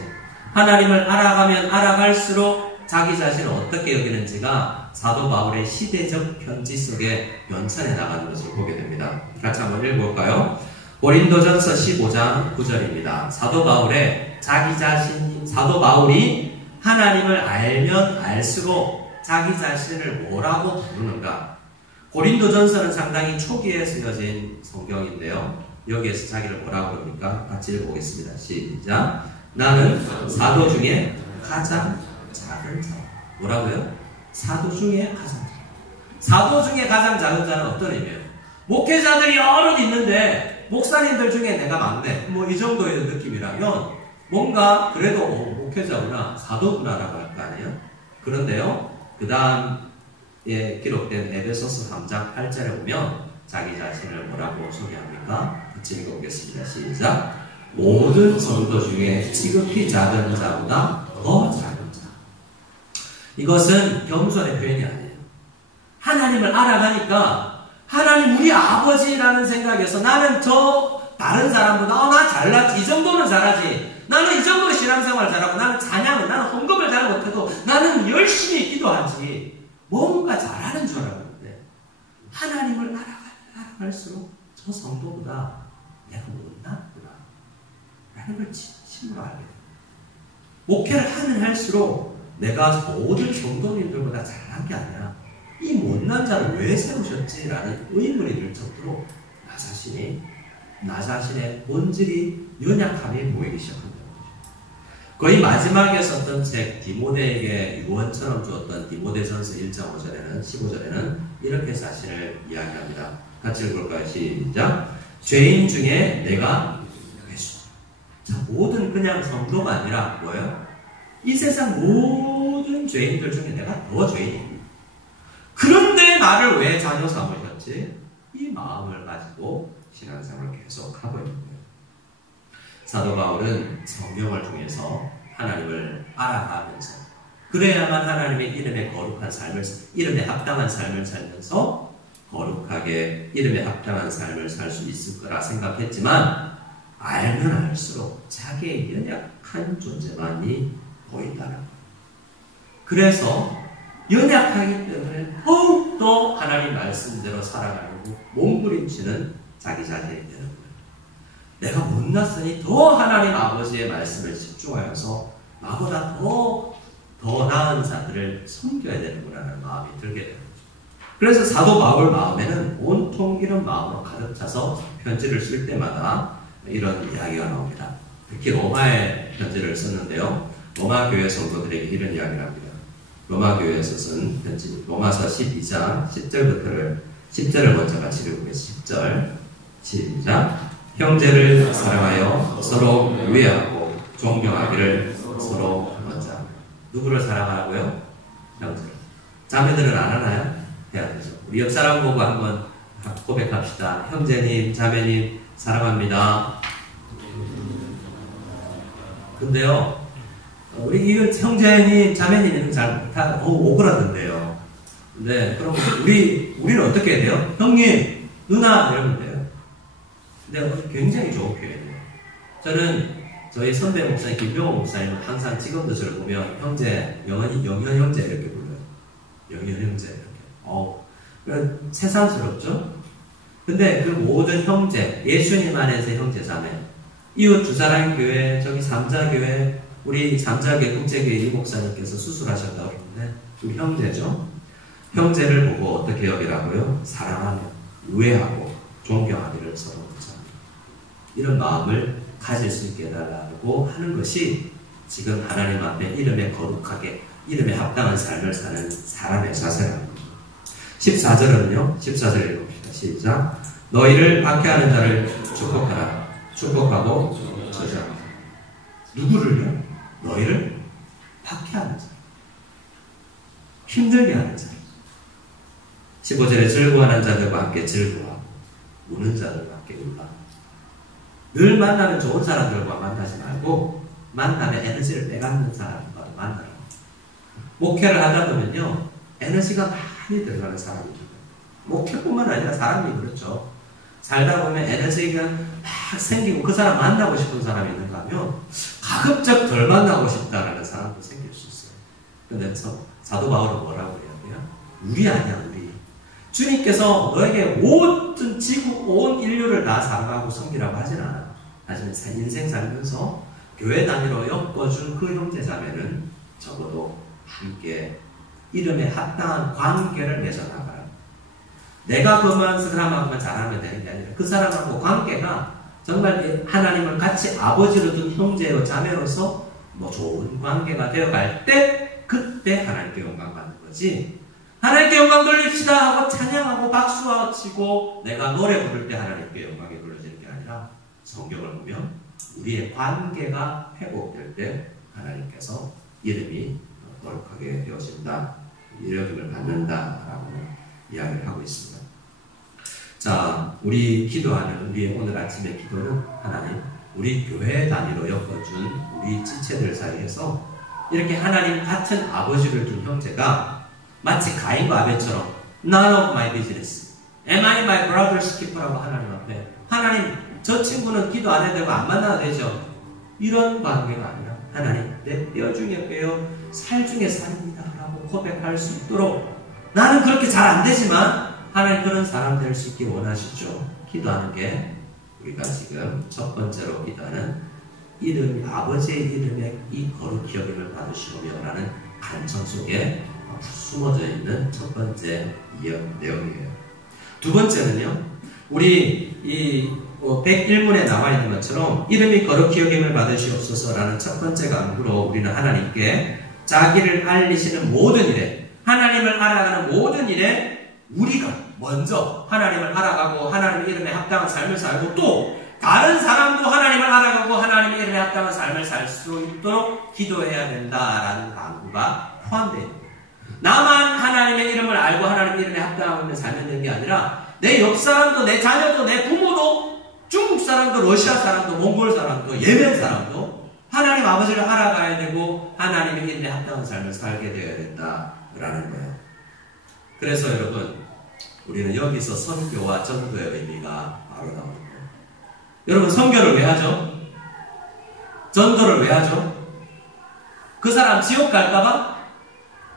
하나님을 알아가면 알아갈수록 자기 자신을 어떻게 여기는지가 사도 바울의 시대적 편지 속에 연천해 나가는 것을 보게 됩니다. 같이 한번 읽어볼까요? 고린도전서 15장 9절입니다. 사도 바울이 하나님을 알면 알수록 자기 자신을 뭐라고 부르는가? 고린도전서는 상당히 초기에 쓰여진 성경인데요. 여기에서 자기를 뭐라고 부릅니까? 같이 읽어보겠습니다. 시작. 나는 사도 중에 가장 작은 자. 뭐라고요? 사도 중에 가장 작은 자. 사도 중에 가장 작은 자는 어떤 의미예요? 목회자들이 여럿 있는데 목사님들 중에 내가 막내. 뭐 이 정도의 느낌이라면 뭔가 그래도 목회자구나, 사도구나라고 할 거 아니에요? 그런데요. 그 다음에 기록된 에베소서 3장 8절에 보면 자기 자신을 뭐라고 소개합니까? 같이 읽어보겠습니다. 시작. 모든 성도 중에 지극히 작은 자보다 더 작은 자. 이것은 겸손의 표현이 아니에요. 하나님을 알아가니까 하나님 우리 아버지라는 생각에서 나는 저 다른 사람보다 나 잘나지, 이 정도는 잘하지, 나는 이 정도 신앙생활 잘하고, 나는 찬양을, 나는 헌금을 잘 못해도 나는 열심히 기도하지, 뭔가 잘하는 줄 알았는데 하나님을 알아갈수록 저 성도보다 내가 못났구나 라는 걸 진심으로 알게 됩니다. 목회를 하면 할수록 내가 모든 성도님들보다 잘한 게 아니라 이 못난 자를 왜 세우셨지라는 의문이 들 정도로 나 자신의 본질이 연약함이 보이기 시작합니다. 거의 마지막에 썼던 책 디모데에게 유언처럼 주었던 디모데전서 1장 15절에는 이렇게 자신을 이야기합니다. 같이 읽을까요? 시작. 죄인 중에 내가 괴수. 자, 모든 그냥 성도가 아니라 뭐예요? 이 세상 모든 죄인들 중에 내가 더 죄인입니다. 그런데 나를 왜 자녀 삼으셨지? 이 마음을 가지고 신앙생활을 계속 하고 있는 거예요. 사도 바울은 성경을 통해서 하나님을 알아가면서 그래야만 하나님의 이름에 거룩한 삶을, 이름에 합당한 삶을 살면서 거룩하게 이름에 합당한 삶을 살 수 있을 거라 생각했지만 알면 알수록 자기의 연약한 존재만이 보인다는 거예요. 그래서 연약하기 때문에 더욱더 하나님 말씀대로 살아가려고 몸부림치는 자기 자신이 되는 거예요. 내가 못났으니 더 하나님 아버지의 말씀을 집중하여서 나보다 더 나은 자들을 섬겨야 되는구나라는 마음이 들게 되는 거죠. 그래서 사도 바울 마음에는 온통 이런 마음으로 가득 차서 편지를 쓸 때마다 이런 이야기가 나옵니다. 특히 로마에 편지를 썼는데요. 로마 교회 성도들에게 이런 이야기를 합니다. 로마 교회에서 쓴 편지, 로마서 12장 10절을 먼저 같이 읽어보겠습니다. 10절 시작. 형제를 사랑하여 서로 위하고 존경하기를 서로 먼저. 누구를 사랑하라고요? 형제를. 자매들은 안 하나요? 해야 되죠. 우리 옆 사람 보고 한번 고백합시다. 형제님, 자매님 사랑합니다. 근데요, 우리 이거 형제님, 자매님은 잘 다 오그라든대요. 근데 그럼 우리는 어떻게 해야 돼요? 형님, 누나 이러면 돼요. 근데 굉장히 좋은 표현이에요. 저는 저희 선배 목사님 김병호 목사님은 항상 지금도 저를 보면 형제, 영현 형제 이렇게 불러요. 영현 형제 이렇게. 새삼스럽죠? 근데 그 모든 형제, 예수님 안에서 형제 자매, 이웃 주사랑 교회, 저기 삼자교회, 우리 삼자교회 국제교회 이 목사님께서 수술하셨다고 그러는데 우리 형제죠? 형제를 보고 어떻게 여기라고요? 사랑하며, 우애하고, 존경하기를 서로 구합니다. 이런 마음을 가질 수 있게 해달라고 하는 것이 지금 하나님 앞에 이름에 거룩하게, 이름에 합당한 삶을 사는 사람의 자세라는 겁니다. 14절은요, 14절 읽어봅시다. 시작. 너희를 박해하는 자를 축복하라. 축복하고 저주하라. 누구를요? 너희를 박해하는 자. 힘들게 하는 자. 15절에 즐거워하는 자들과 함께 즐거워하고 우는 자들과 함께 울라. 늘 만나면 좋은 사람들과 만나지 말고 만나면 에너지를 빼앗는 사람과 만나라. 목회를 하다 보면요 에너지가 많이 들어가는 사람이 있어요. 목회뿐만 아니라 사람이 그렇죠. 살다 보면 에너지가 막 생기고 그 사람 만나고 싶은 사람이 있는가 하면 가급적 덜 만나고 싶다라는 사람도 생길 수 있어요. 근데 사도 바울은 뭐라고 해야 돼요? 우리 아니야 우리. 주님께서 너에게 모든 지구 온 인류를 다 사랑하고 섬기라고 하진 않아. 하지만 인생 살면서 교회 단위로 엮어준 그 형제자매는 적어도 함께 이름에 합당한 관계를 맺어나가라. 내가 그만 사람하고만 잘하면 되는 게 아니라 그 사람하고 관계가 정말 하나님을 같이 아버지로 둔 형제요 자매로서 뭐 좋은 관계가 되어갈 때 그때 하나님께 영광 받는 거지. 하나님께 영광 돌립시다 하고 찬양하고 박수하고 치고 내가 노래 부를 때 하나님께 영광이 돌려지는 게 아니라 성경을 보면 우리의 관계가 회복될 때 하나님께서 이름이 거룩하게 되어진다. 이름을 받는다라고 이야기를 하고 있습니다. 자, 우리 기도하는 우리의 오늘 아침의 기도는 하나님, 우리 교회 단위로 엮어준 우리 지체들 사이에서 이렇게 하나님 같은 아버지를 둔 형제가 마치 가인과 아벨처럼 None of my business. Am I my brother's keeper라고 하나님 앞에 하나님, 저 친구는 기도 안 해도 되고 안 만나도 되죠. 이런 관계가 아니라 하나님, 내 뼈 중에 뼈요, 살 중에 살입니다 라고 고백할 수 있도록 나는 그렇게 잘 안 되지만 하나님 그런 사람 될 수 있게 원하시죠. 기도하는 게 우리가 지금 첫 번째로 기도하는 이름, 아버지의 이름에 이 거룩히 여김을 받으시오며 라는 간청 속에 숨어져 있는 첫 번째 내용이에요. 두 번째는요, 우리 이 101문에 나와 있는 것처럼 이름이 거룩히 여김을 받으시옵소서라는 첫 번째 간구로 우리는 하나님께 자기를 알리시는 모든 일에, 하나님을 알아가는 모든 일에 우리가 먼저 하나님을 알아가고 하나님의 이름에 합당한 삶을 살고 또 다른 사람도 하나님을 알아가고 하나님의 이름에 합당한 삶을 살 수 있도록 기도해야 된다라는 간구가 포함되어 있습니다. 나만 하나님의 이름을 알고 하나님의 이름에 합당하고 살면 되는 게 아니라 내 옆 사람도, 내 자녀도, 내 부모도, 중국 사람도, 러시아 사람도, 몽골 사람도, 예멘 사람도 하나님 아버지를 알아가야 되고 하나님의 이름에 합당한 삶을 살게 되어야 된다라는 거예요. 그래서 여러분, 우리는 여기서 선교와 전도의 의미가 바로 나오는 거예요. 여러분, 선교를 왜 하죠? 전도를 왜 하죠? 그 사람 지옥 갈까봐?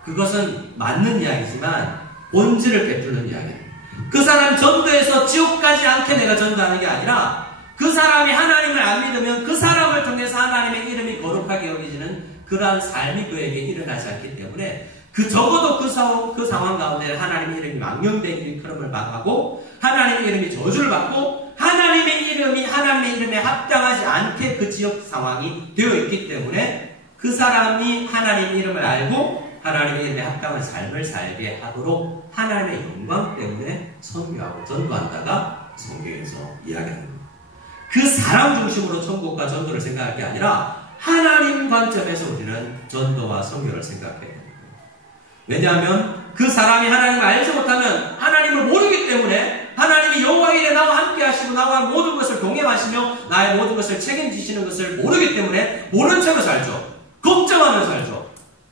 그것은 맞는 이야기지만 본질을 깨뜨리는 이야기예요. 그 사람 전도해서 지옥 가지 않게 내가 전도하는 게 아니라 그 사람이 하나님을 안 믿으면 그 사람을 통해서 하나님의 이름이 거룩하게 여기지는 그러한 삶이 그에게 일어나지 않기 때문에 적어도 그 상황 가운데 하나님의 이름이 망령된 흐름을 막하고 하나님의 이름이 저주를 받고 하나님의 이름에 합당하지 않게 그 지역 상황이 되어 있기 때문에 그 사람이 하나님의 이름을 알고 하나님의 이름에 합당한 삶을 살게 하도록 하나님의 영광 때문에 선교하고 전도한다가 성경에서 이야기합니다. 그 사람 중심으로 천국과 전도를 생각할 게 아니라 하나님 관점에서 우리는 전도와 선교를 생각해야 됩니다. 왜냐하면 그 사람이 하나님을 알지 못하면 하나님을 모르기 때문에 하나님이 여호와의 일에 나와 함께 하시고 나와 모든 것을 동행하시며 나의 모든 것을 책임지시는 것을 모르기 때문에 모른 척을 살죠. 걱정하면서 살죠.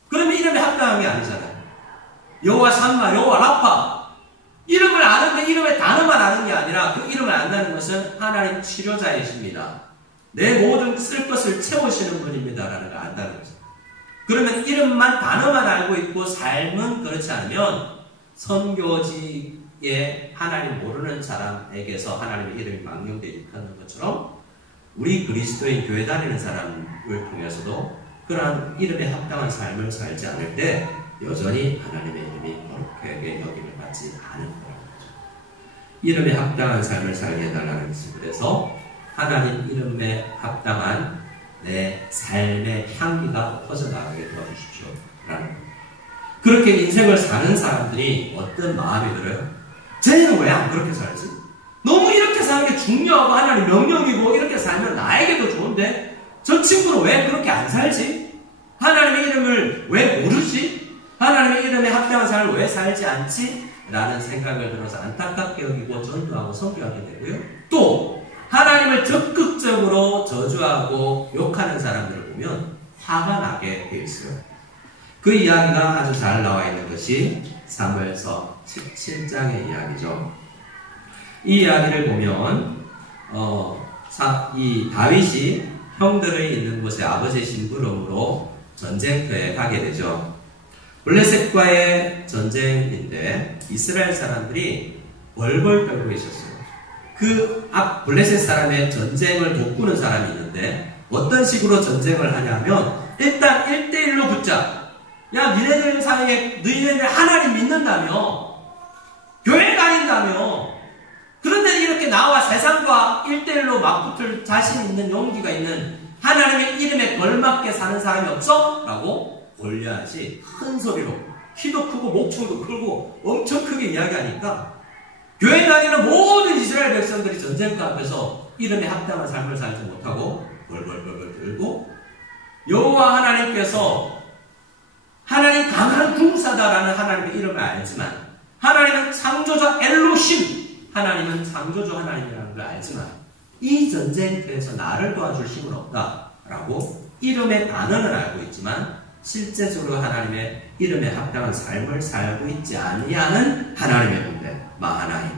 그러면 이름에 합당한 게 아니잖아요. 여호와 삼마, 여호와 라파, 이름을 아는데 이름의 단어만 아는 게 아니라 그 이름을 안다는 것은 하나님 치료자이십니다. 내 모든 쓸 것을 채우시는 분입니다라는 걸 안다는 거죠. 그러면 이름만 단어만 알고 있고 삶은 그렇지 않으면 선교지에 하나님 모르는 사람에게서 하나님의 이름이 망령되어 일컫는 것처럼 우리 그리스도인 교회 다니는 사람을 통해서도 그러한 이름에 합당한 삶을 살지 않을 때 여전히 하나님의 이름이 거룩하게 여김을 받지 않은 거라는 거죠. 이름에 합당한 삶을 살게 해달라는 것입니다. 그래서 하나님 이름에 합당한 내 삶의 향기가 퍼져나가게 도와주십시오 라는 거예요. 그렇게 인생을 사는 사람들이 어떤 마음이 들어요? 쟤는 왜 안 그렇게 살지? 너무 이렇게 사는 게 중요하고 하나님 명령이고 이렇게 살면 나에게도 좋은데 저 친구는 왜 그렇게 안 살지? 하나님의 이름을 왜 모르지? 하나님의 이름에 합당한 삶을 왜 살지 않지? 라는 생각을 들어서 안타깝게 여기고 전도하고 선교하게 되고요. 또 하나님을 적극적으로 저주하고 욕하는 사람들을 보면 화가 나게 되어 있어요. 그 이야기가 아주 잘 나와 있는 것이 사무엘서 17장의 이야기죠. 이 이야기를 보면 이 다윗이 형들이 있는 곳에 아버지의 심부름으로 전쟁터에 가게 되죠. 블레셋과의 전쟁인데 이스라엘 사람들이 벌벌 떨고 계셨어요. 그 앞 블레셋 사람의 전쟁을 돕구는 사람이 있는데 어떤 식으로 전쟁을 하냐면 일단 1대1로 붙자. 야, 니네들 사이에 너희네들 하나님 믿는다며 교회 다닌다며 그런데 이렇게 나와 세상과 1대1로 맞붙을 자신 있는 용기가 있는 하나님의 이름에 걸맞게 사는 사람이 없어? 라고 골리앗이 큰 소리로 키도 크고 목청도 크고 엄청 크게 이야기하니까 교회 다니는 모든 이스라엘 백성들이 전쟁터 앞에서 이름에 합당한 삶을 살지 못하고 벌벌벌벌 들고 여호와 하나님께서 하나님 강한 군사다라는 하나님의 이름을 알지만 하나님은 창조자 엘로힘 하나님은 창조주 하나님이라는 걸 알지만 이 전쟁터에서 나를 도와줄 힘은 없다라고 이름의 단어는 알고 있지만 실제적으로 하나님의 이름에 합당한 삶을 살고 있지 아니하는 하나님의 군대 마하나임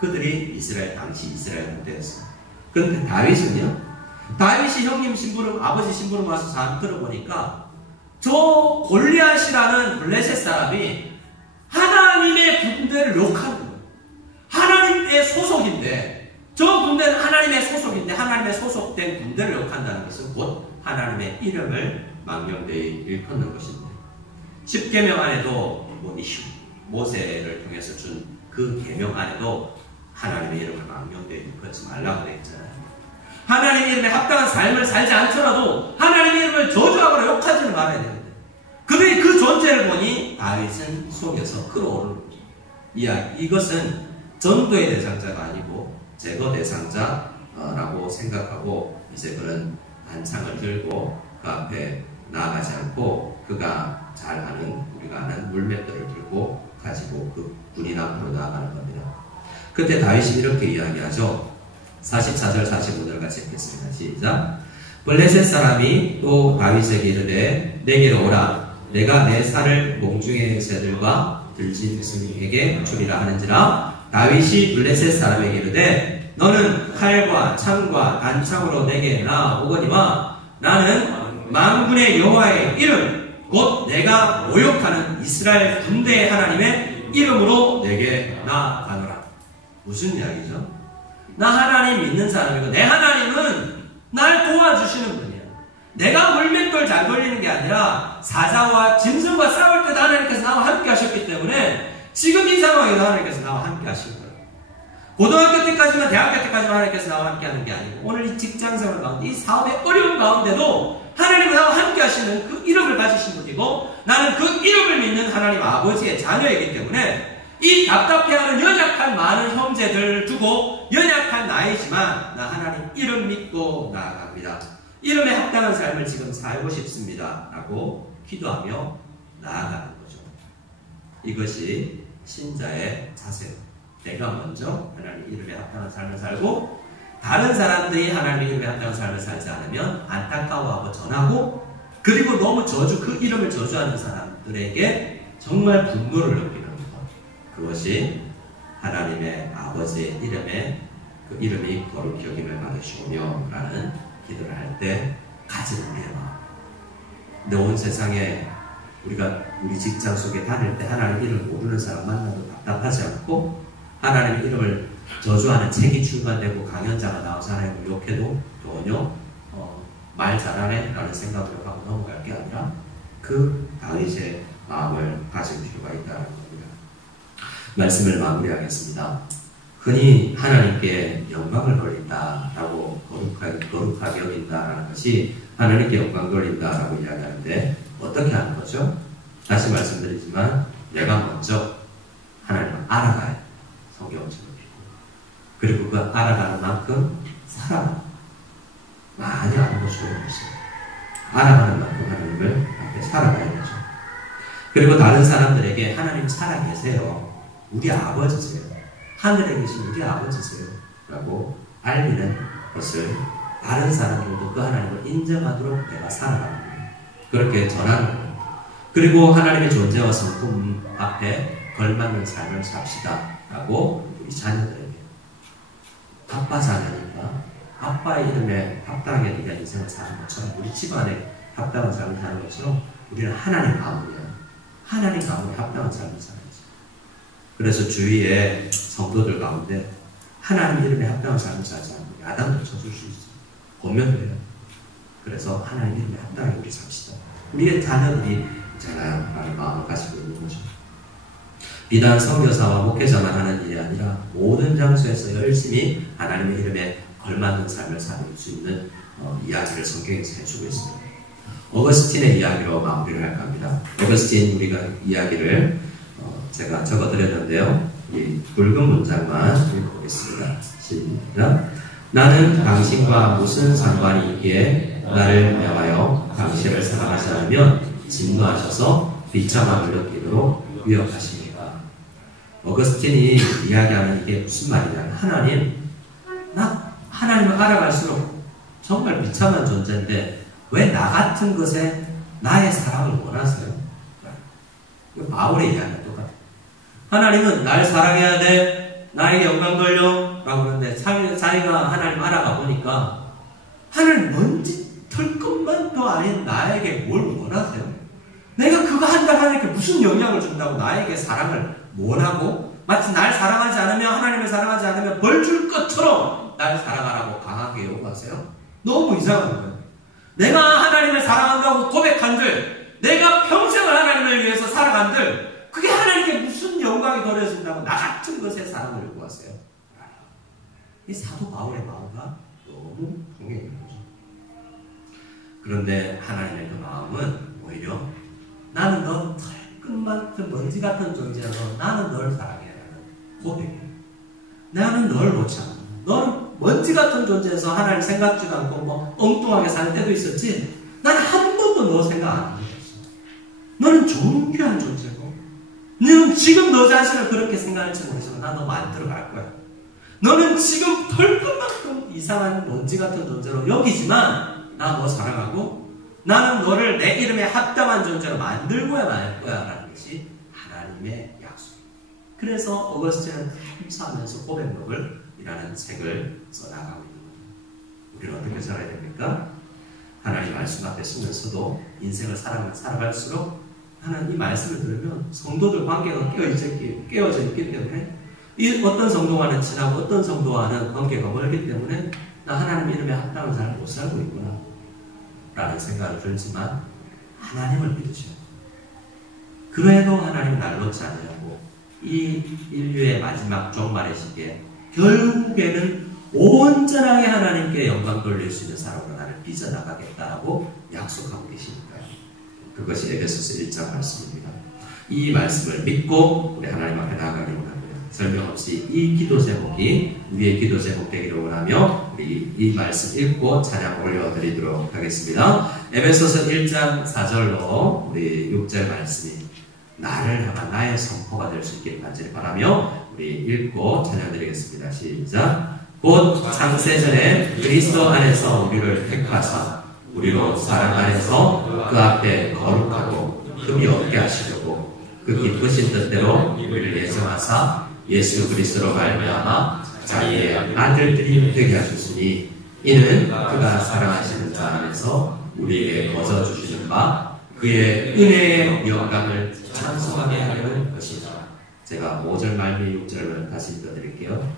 그들이 당시 이스라엘 군대였어요. 그런데 다윗은요, 다윗이 형님 심부름 아버지 심부름 와서 잘 들어보니까 저 골리앗이라는 블레셋 사람이 하나님의 군대를 욕하는 거예요. 하나님의 소속인데 저 군대는 하나님의 소속인데 하나님의 소속된 군대를 욕한다는 것은 곧 하나님의 이름을 망령되이 일컫는 것입니다. 십계명 안에도 모세를 통해서 준 그 계명 안에도 하나님의 이름을 망령되이 일컫지 말라고 되어 있잖아요. 하나님의 이름에 합당한 삶을 살지 않더라도 하나님의 이름을 저주하거나 욕하지는 말아야 되는데 그들이 그 존재를 보니 다윗은 속에서 끌어오르는 거죠. 이것은 전도의 대상자가 아니고 제거 대상자라고 생각하고 이제 그런 단창을 들고 그 앞에 나아가지 않고 그가 잘 아는 우리가 아는 물맷돌을 들고 가지고 그 군인 앞으로 나아가는 겁니다. 그때 다윗이 이렇게 이야기하죠. 44절 45절 같이 읽겠습니다. 시작. 블레셋 사람이 또 다윗에게 이르되 내게로 오라. 내가 내 살을 몽중의 새들과 들짐승에게 주리라 하는지라. 다윗이 블레셋 사람에게 이르되 너는 칼과 창과 단창으로 내게 나오거니와 나는 만군의 여호와의 이름 곧 내가 모욕하는 이스라엘 군대의 하나님의 이름으로 내게 나아가노라. 무슨 이야기죠? 나 하나님 믿는 사람이고 내 하나님은 날 도와주시는 분이야. 내가 물맷돌 잘 돌리는 게 아니라 사자와 짐승과 싸울 때도 하나님께서 나와 함께 하셨기 때문에 지금 이 상황에도 하나님께서 나와 함께 하신 거예요. 고등학교 때까지만 대학교 때까지만 하나님께서 나와 함께 하는 게 아니고 오늘 이 직장생활 가운데 이 사업의 어려운 가운데도 하나님은 나와 함께 하시는 그 이름을 가지신 분이고 나는 그 이름을 믿는 하나님 아버지의 자녀이기 때문에 이 답답해하는 연약한 많은 형제들 두고 연약한 나이지만 나 하나님 이름 믿고 나아갑니다. 이름에 합당한 삶을 지금 살고 싶습니다. 라고 기도하며 나아가는 거죠. 이것이 신자의 자세로 내가 먼저 하나님 이름에 합당한 삶을 살고 다른 사람들이 하나님의 이름에 합당한 삶을 살지 않으면 안타까워하고 전하고 그리고 너무 그 이름을 저주하는 사람들에게 정말 분노를 느끼는 것. 그것이 하나님의 아버지의 이름에 그 이름이 거룩히 여김을 받으시오며 라는 기도를 할 때 가진 우리의 마음. 근데 온 세상에 우리 직장 속에 다닐 때 하나님 이름을 모르는 사람 만나도 답답하지 않고 하나님의 이름을 저주하는 책이 출간되고 강연자가 나와서 하나님을 욕해도 전혀 말 잘하네 라는 생각으로 하고 넘어갈 게 아니라 그 다윗의 마음을 가질 필요가 있다는 겁니다. 말씀을 마무리하겠습니다. 흔히 하나님께 영광을 돌린다라고 거룩하게 여긴다라는 것이 하나님께 영광 돌린다라고 이야기하는데 어떻게 하는 거죠? 다시 말씀드리지만 내가 먼저 하나님을 알아가야 성경책을 읽고 그리고 그 알아가는 만큼 살아가 많이 아는 것 소용없어요. 알아가는 만큼 하나님을 앞에 살아가야 되죠. 그리고 다른 사람들에게 하나님 살아계세요. 우리 아버지세요. 하늘에 계신 우리 아버지세요. 라고 알리는 것을 다른 사람들도 그 하나님을 인정하도록 내가 살아가는 거예요. 그렇게 전하는 거예요. 그리고 하나님의 존재와 성품 앞에 걸맞는 삶을 삽시다. 라고 우리 자녀들에게 아빠 자녀니까 아빠의 이름에 합당하게 네가 인생을 사는 것처럼 우리 집안에 합당한 삶을 사는 것처럼 우리는 하나님 가문이야. 하나님 가문에 합당한 삶을 살아야지. 그래서 주위에 성도들 가운데 하나님 이름에 합당한 삶을 살지 않고 야단도 쳐줄 수 있어. 권면도 해요. 그래서 하나님 이름에 합당하게 우리 삽시다. 우리의 자녀들이 있잖아요. 라는 마음을 가지고 있는 거죠. 비단 선교사와 목회자만 하는 일이 아니라 모든 장소에서 열심히 하나님의 이름에 걸맞는 삶을 살 수 있는 이야기를 성경에서 해주고 있습니다. 어거스틴의 이야기로 마무리를 할까 합니다. 어거스틴 우리가 이야기를 제가 적어드렸는데요. 이 굵은 문장만 읽어보겠습니다. 시작. 나는 당신과 무슨 상관이 있기에 나를 명하여 당신을 사랑하지 않으면 진노하셔서 비참함을 느끼도록 위협하십니까? 어거스틴이 이야기하는 이게 무슨 말이냐면 하나님을 알아갈수록 정말 비참한 존재인데 왜 나 같은 것에 나의 사랑을 원하세요? 이거 바울의 이야기랑 똑같아요. 하나님은 날 사랑해야 돼, 나에게 영광 돌려 라고 그러는데 자기가 하나님 알아가 보니까 하나님 먼지 털끝만 더 아닌 나에게 뭘 원하세요? 내가 그거 한다 하나님께 무슨 영향을 준다고 나에게 사랑을 원하고 마치 날 사랑하지 않으면 하나님을 사랑하지 않으면 벌 줄 것처럼 날 사랑하라고 강하게 요구하세요? 너무 이상한 거예요. 내가 하나님을 사랑한다고 고백한들 내가 평생을 하나님을 위해서 살아간들 그게 하나님께 무슨 영광이 더해진다고 나 같은 것에 사랑을 요구하세요? 이 사도 바울의 마음과 너무 동행인 거죠. 그런데 하나님의 그 마음은 오히려 나는 너 털끝만큼 먼지 같은 존재라서 나는 널 사랑해라는 고백이에요. 나는 널 놓지 않아. 너는 먼지 같은 존재에서 하나님 생각지도 않고 뭐 엉뚱하게 살 때도 있었지. 나는 한 번도 너 생각 안 하고 있어. 너는 존귀한 존재고, 너는 지금 너 자신을 그렇게 생각할지 모르지만 나 너 만들어 갈 거야. 너는 지금 털끝만큼 이상한 먼지 같은 존재로 여기지만 나 너 사랑하고 나는 너를 내 이름에 합당한 존재로 만들고야 말 거야 라는 것이 하나님의 약속이에요. 그래서 어거스틴은 감사하면서 고백록을 이라는 책을 써나가고 있는 거죠. 우리는 어떻게 살아야 됩니까? 하나님 말씀 앞에 서면서도 인생을 살아갈수록 하나님 이 말씀을 들으면 성도들 관계가 깨어져 있기 때문에 이 어떤 성도와는 친하고 어떤 성도와는 관계가 멀기 때문에 나 하나님 이름에 합당한 삶을 못 살고 있구나 라는 생각을 들지만 하나님을 믿으셔야 돼요. 그래도 하나님 날 놓지 않으려고 이 인류의 마지막 종말의 시기에 결국에는 온전하게 하나님께 영광 돌릴 수 있는 사람으로 나를 빚어나가겠다라고 약속하고 계시니까요. 그것이 에베소서 1장 말씀입니다. 이 말씀을 믿고 우리 하나님 앞에 나아가기를 원합니다. 설명 없이 이 기도 제목이 우리의 기도 제목 되기를 원하며 우리 이 말씀 읽고 찬양 올려드리도록 하겠습니다. 에베소서 1장 4절로 우리 6절 말씀이 나를 향한 나의 선포가 될 수 있기를 간절히 바라며 우리 읽고 찬양드리겠습니다. 시작. 곧 창세전에 그리스도 안에서 우리를 택하사 우리로 사랑 안에서 그 앞에 거룩하고 흠이 없게 하시려고 그 기쁘신 뜻대로 우리를 예정하사 예수 그리스도로 말미암아 자기의 아들들이 되게 하셨으니 이는 그가 사랑하시는 자 안에서 우리에게 거저 주시는 바 그의 은혜의 영광을 찬송하게 하려는 것이다. 제가 5절 말미 6절을 다시 읽어드릴게요.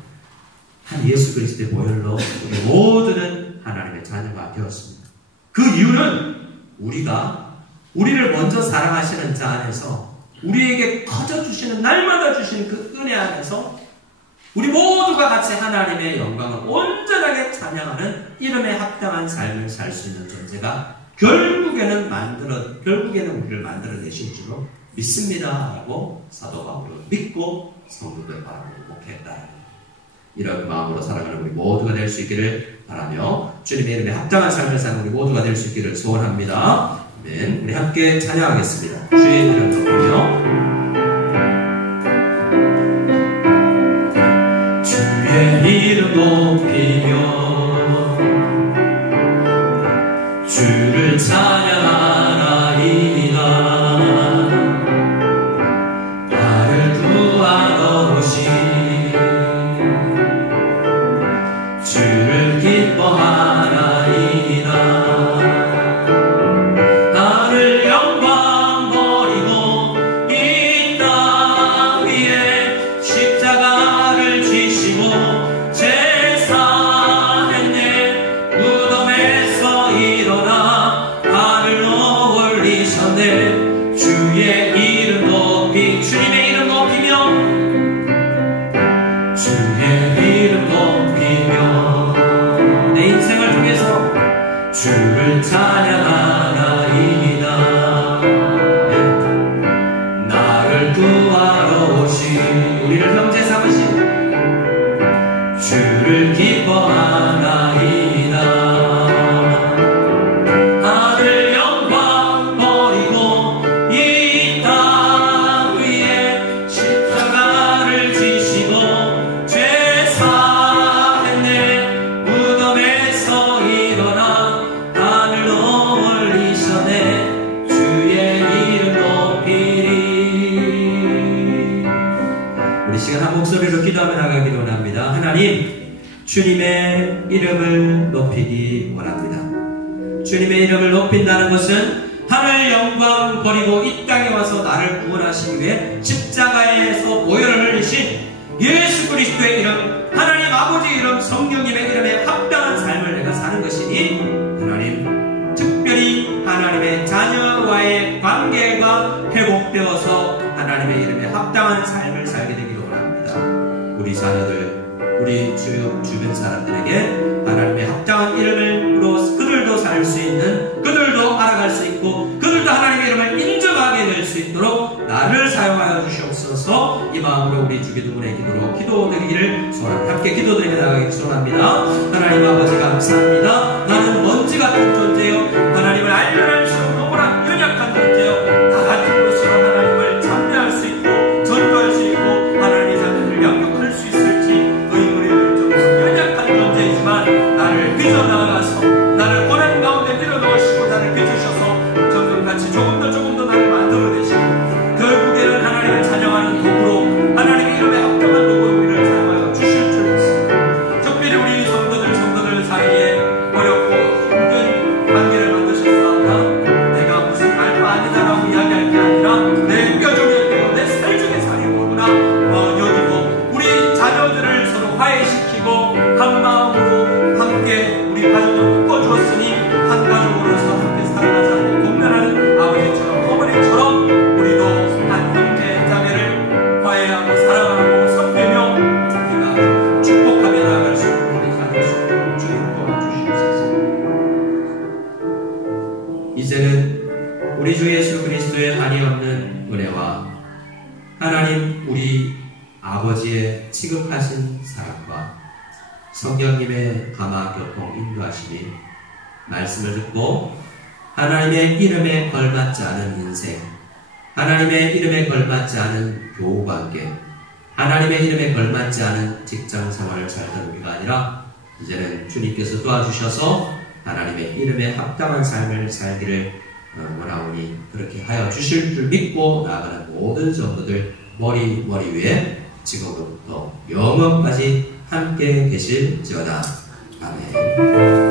한 예수 그리스도의 보혈로 우리 모두는 하나님의 자녀가 되었습니다. 그 이유는 우리를 먼저 사랑하시는 자 안에서 우리에게 커져 주시는, 날마다 주시는 그 은혜 안에서 우리 모두가 같이 하나님의 영광을 온전하게 찬양하는 이름에 합당한 삶을 살 수 있는 존재가 결국에는 우리를 만들어내실 줄로 믿습니다. 라고 사도 바울은 믿고 성도들 바라고 목했다. 이런 마음으로 살아가는 우리 모두가 될 수 있기를 바라며 주님의 이름에 합당한 삶을 사는 우리 모두가 될 수 있기를 소원합니다. 아멘. 우리 함께 찬양하겠습니다. 주의 이름 높이며 주의 이름 높이며 주를 찬양하나이다. 나를 구하러 오신 주를 기뻐하나이다. 나를 영광 버리고 이 땅 위에 십자가를 지시고 제사했네. 무덤에서 일어나 하늘로 올리셨네. 주의 이름 높이 주님의 이름 높이며 주의 이름 높이며 내 인생을 통해서 주를 찬양하나이다. 나를 구하러 오신 우리를 형제 삼으신 주를 기뻐하나이다. 하늘 영광 버리고 이 땅 위에 십자가를 지시고 제사했네. 무덤에서 일어나 하늘로 올리셨네. 주의 이름 높이리. 우리 시간 한 목소리로 기도하며 나가기를 원합니다. 하나님, 주님의 이름을 높이기 원합니다. 주님의 이름을 높인다는 것은 하늘 영광 버리고 이 땅에 와서 나를 구원하시기 위해 십자가에서 보혈을 흘리신 예수 그리스도의 이름, 하나님 아버지 이름, 성령님의 이름에 합당한 삶을 내가 사는 것이니 하나님, 특별히 하나님의 자녀와의 관계가 회복되어서 하나님의 이름에 합당한 삶을 살게 되기를 원합니다. 우리 자녀들, 우리 주변 사람들에게 하나님의 합당한 이름으로 그들도 살 수 있는, 그들도 알아갈 수 있고 그들도 하나님의 이름을 인정하게 될 수 있도록 나를 사용하여 주시옵소서. 이 마음으로 우리 주기도문의 기도로 기도드리기를 소원합니다. 함께 기도드리며 나가기를 소원합니다. 하나님 아버지 감사합니다. 나는 먼지 같은 존재요, 하나님을 알려낼 수 없는 너무나 연약한 존재요, 다 같은 것으로 하나님을 찬미할 수 있고 전도할 수 있고 하나님의 자녀를 양육할 수 있을지 의무를 좀 연약한 존재이지만 나를 빚어나가서 나를 고난 가운데 밀어넣으시고 나를 빚으셔서 점점같이 조금 더 나를 만들어내시고 결국에는 하나님을 찬양하는 도구로, 하나님의 이름에 합당한 도구로 우리를 사용하여 주실 줄 믿습니다. 특별히 우리 성도들 사이에 어렵고 힘든 관계를 만드셨사오나 내가 무슨 말도 아니다라고 이야기할 게 아니라 내 뼈중에 뼈, 내 살중에 살이 오구나 여기고 우리 자녀들을 서로 화해시키고 한 마음으로 함께 우리 가족을 묶어주었으니 한 가족으로서 함께 살아가자는 공면하는 아버지처럼 어머니처럼 우리도 한 형제 자매를 화해하고 사랑하고 섬기며 우리가 축복하며 나아갈 수 있는 우리 가족 수 주님 도와주시옵소서. 이제는 우리 주 예수 그리스도의 한이 없는 은혜와 하나님 우리 아버지의 지극하신 사랑과 성령님의 감화 교통 인도하심이 말씀을 듣고 하나님의 이름에 걸맞지 않은 인생, 하나님의 이름에 걸맞지 않은 교우관계, 하나님의 이름에 걸맞지 않은 직장생활을 살던 우리가 아니라 이제는 주님께서 도와주셔서 하나님의 이름에 합당한 삶을 살기를 원하오니 그렇게 하여 주실 줄 믿고 나아가는 모든 성도들 머리 위에 지금부터 영원까지 함께 계실지어다. 아멘.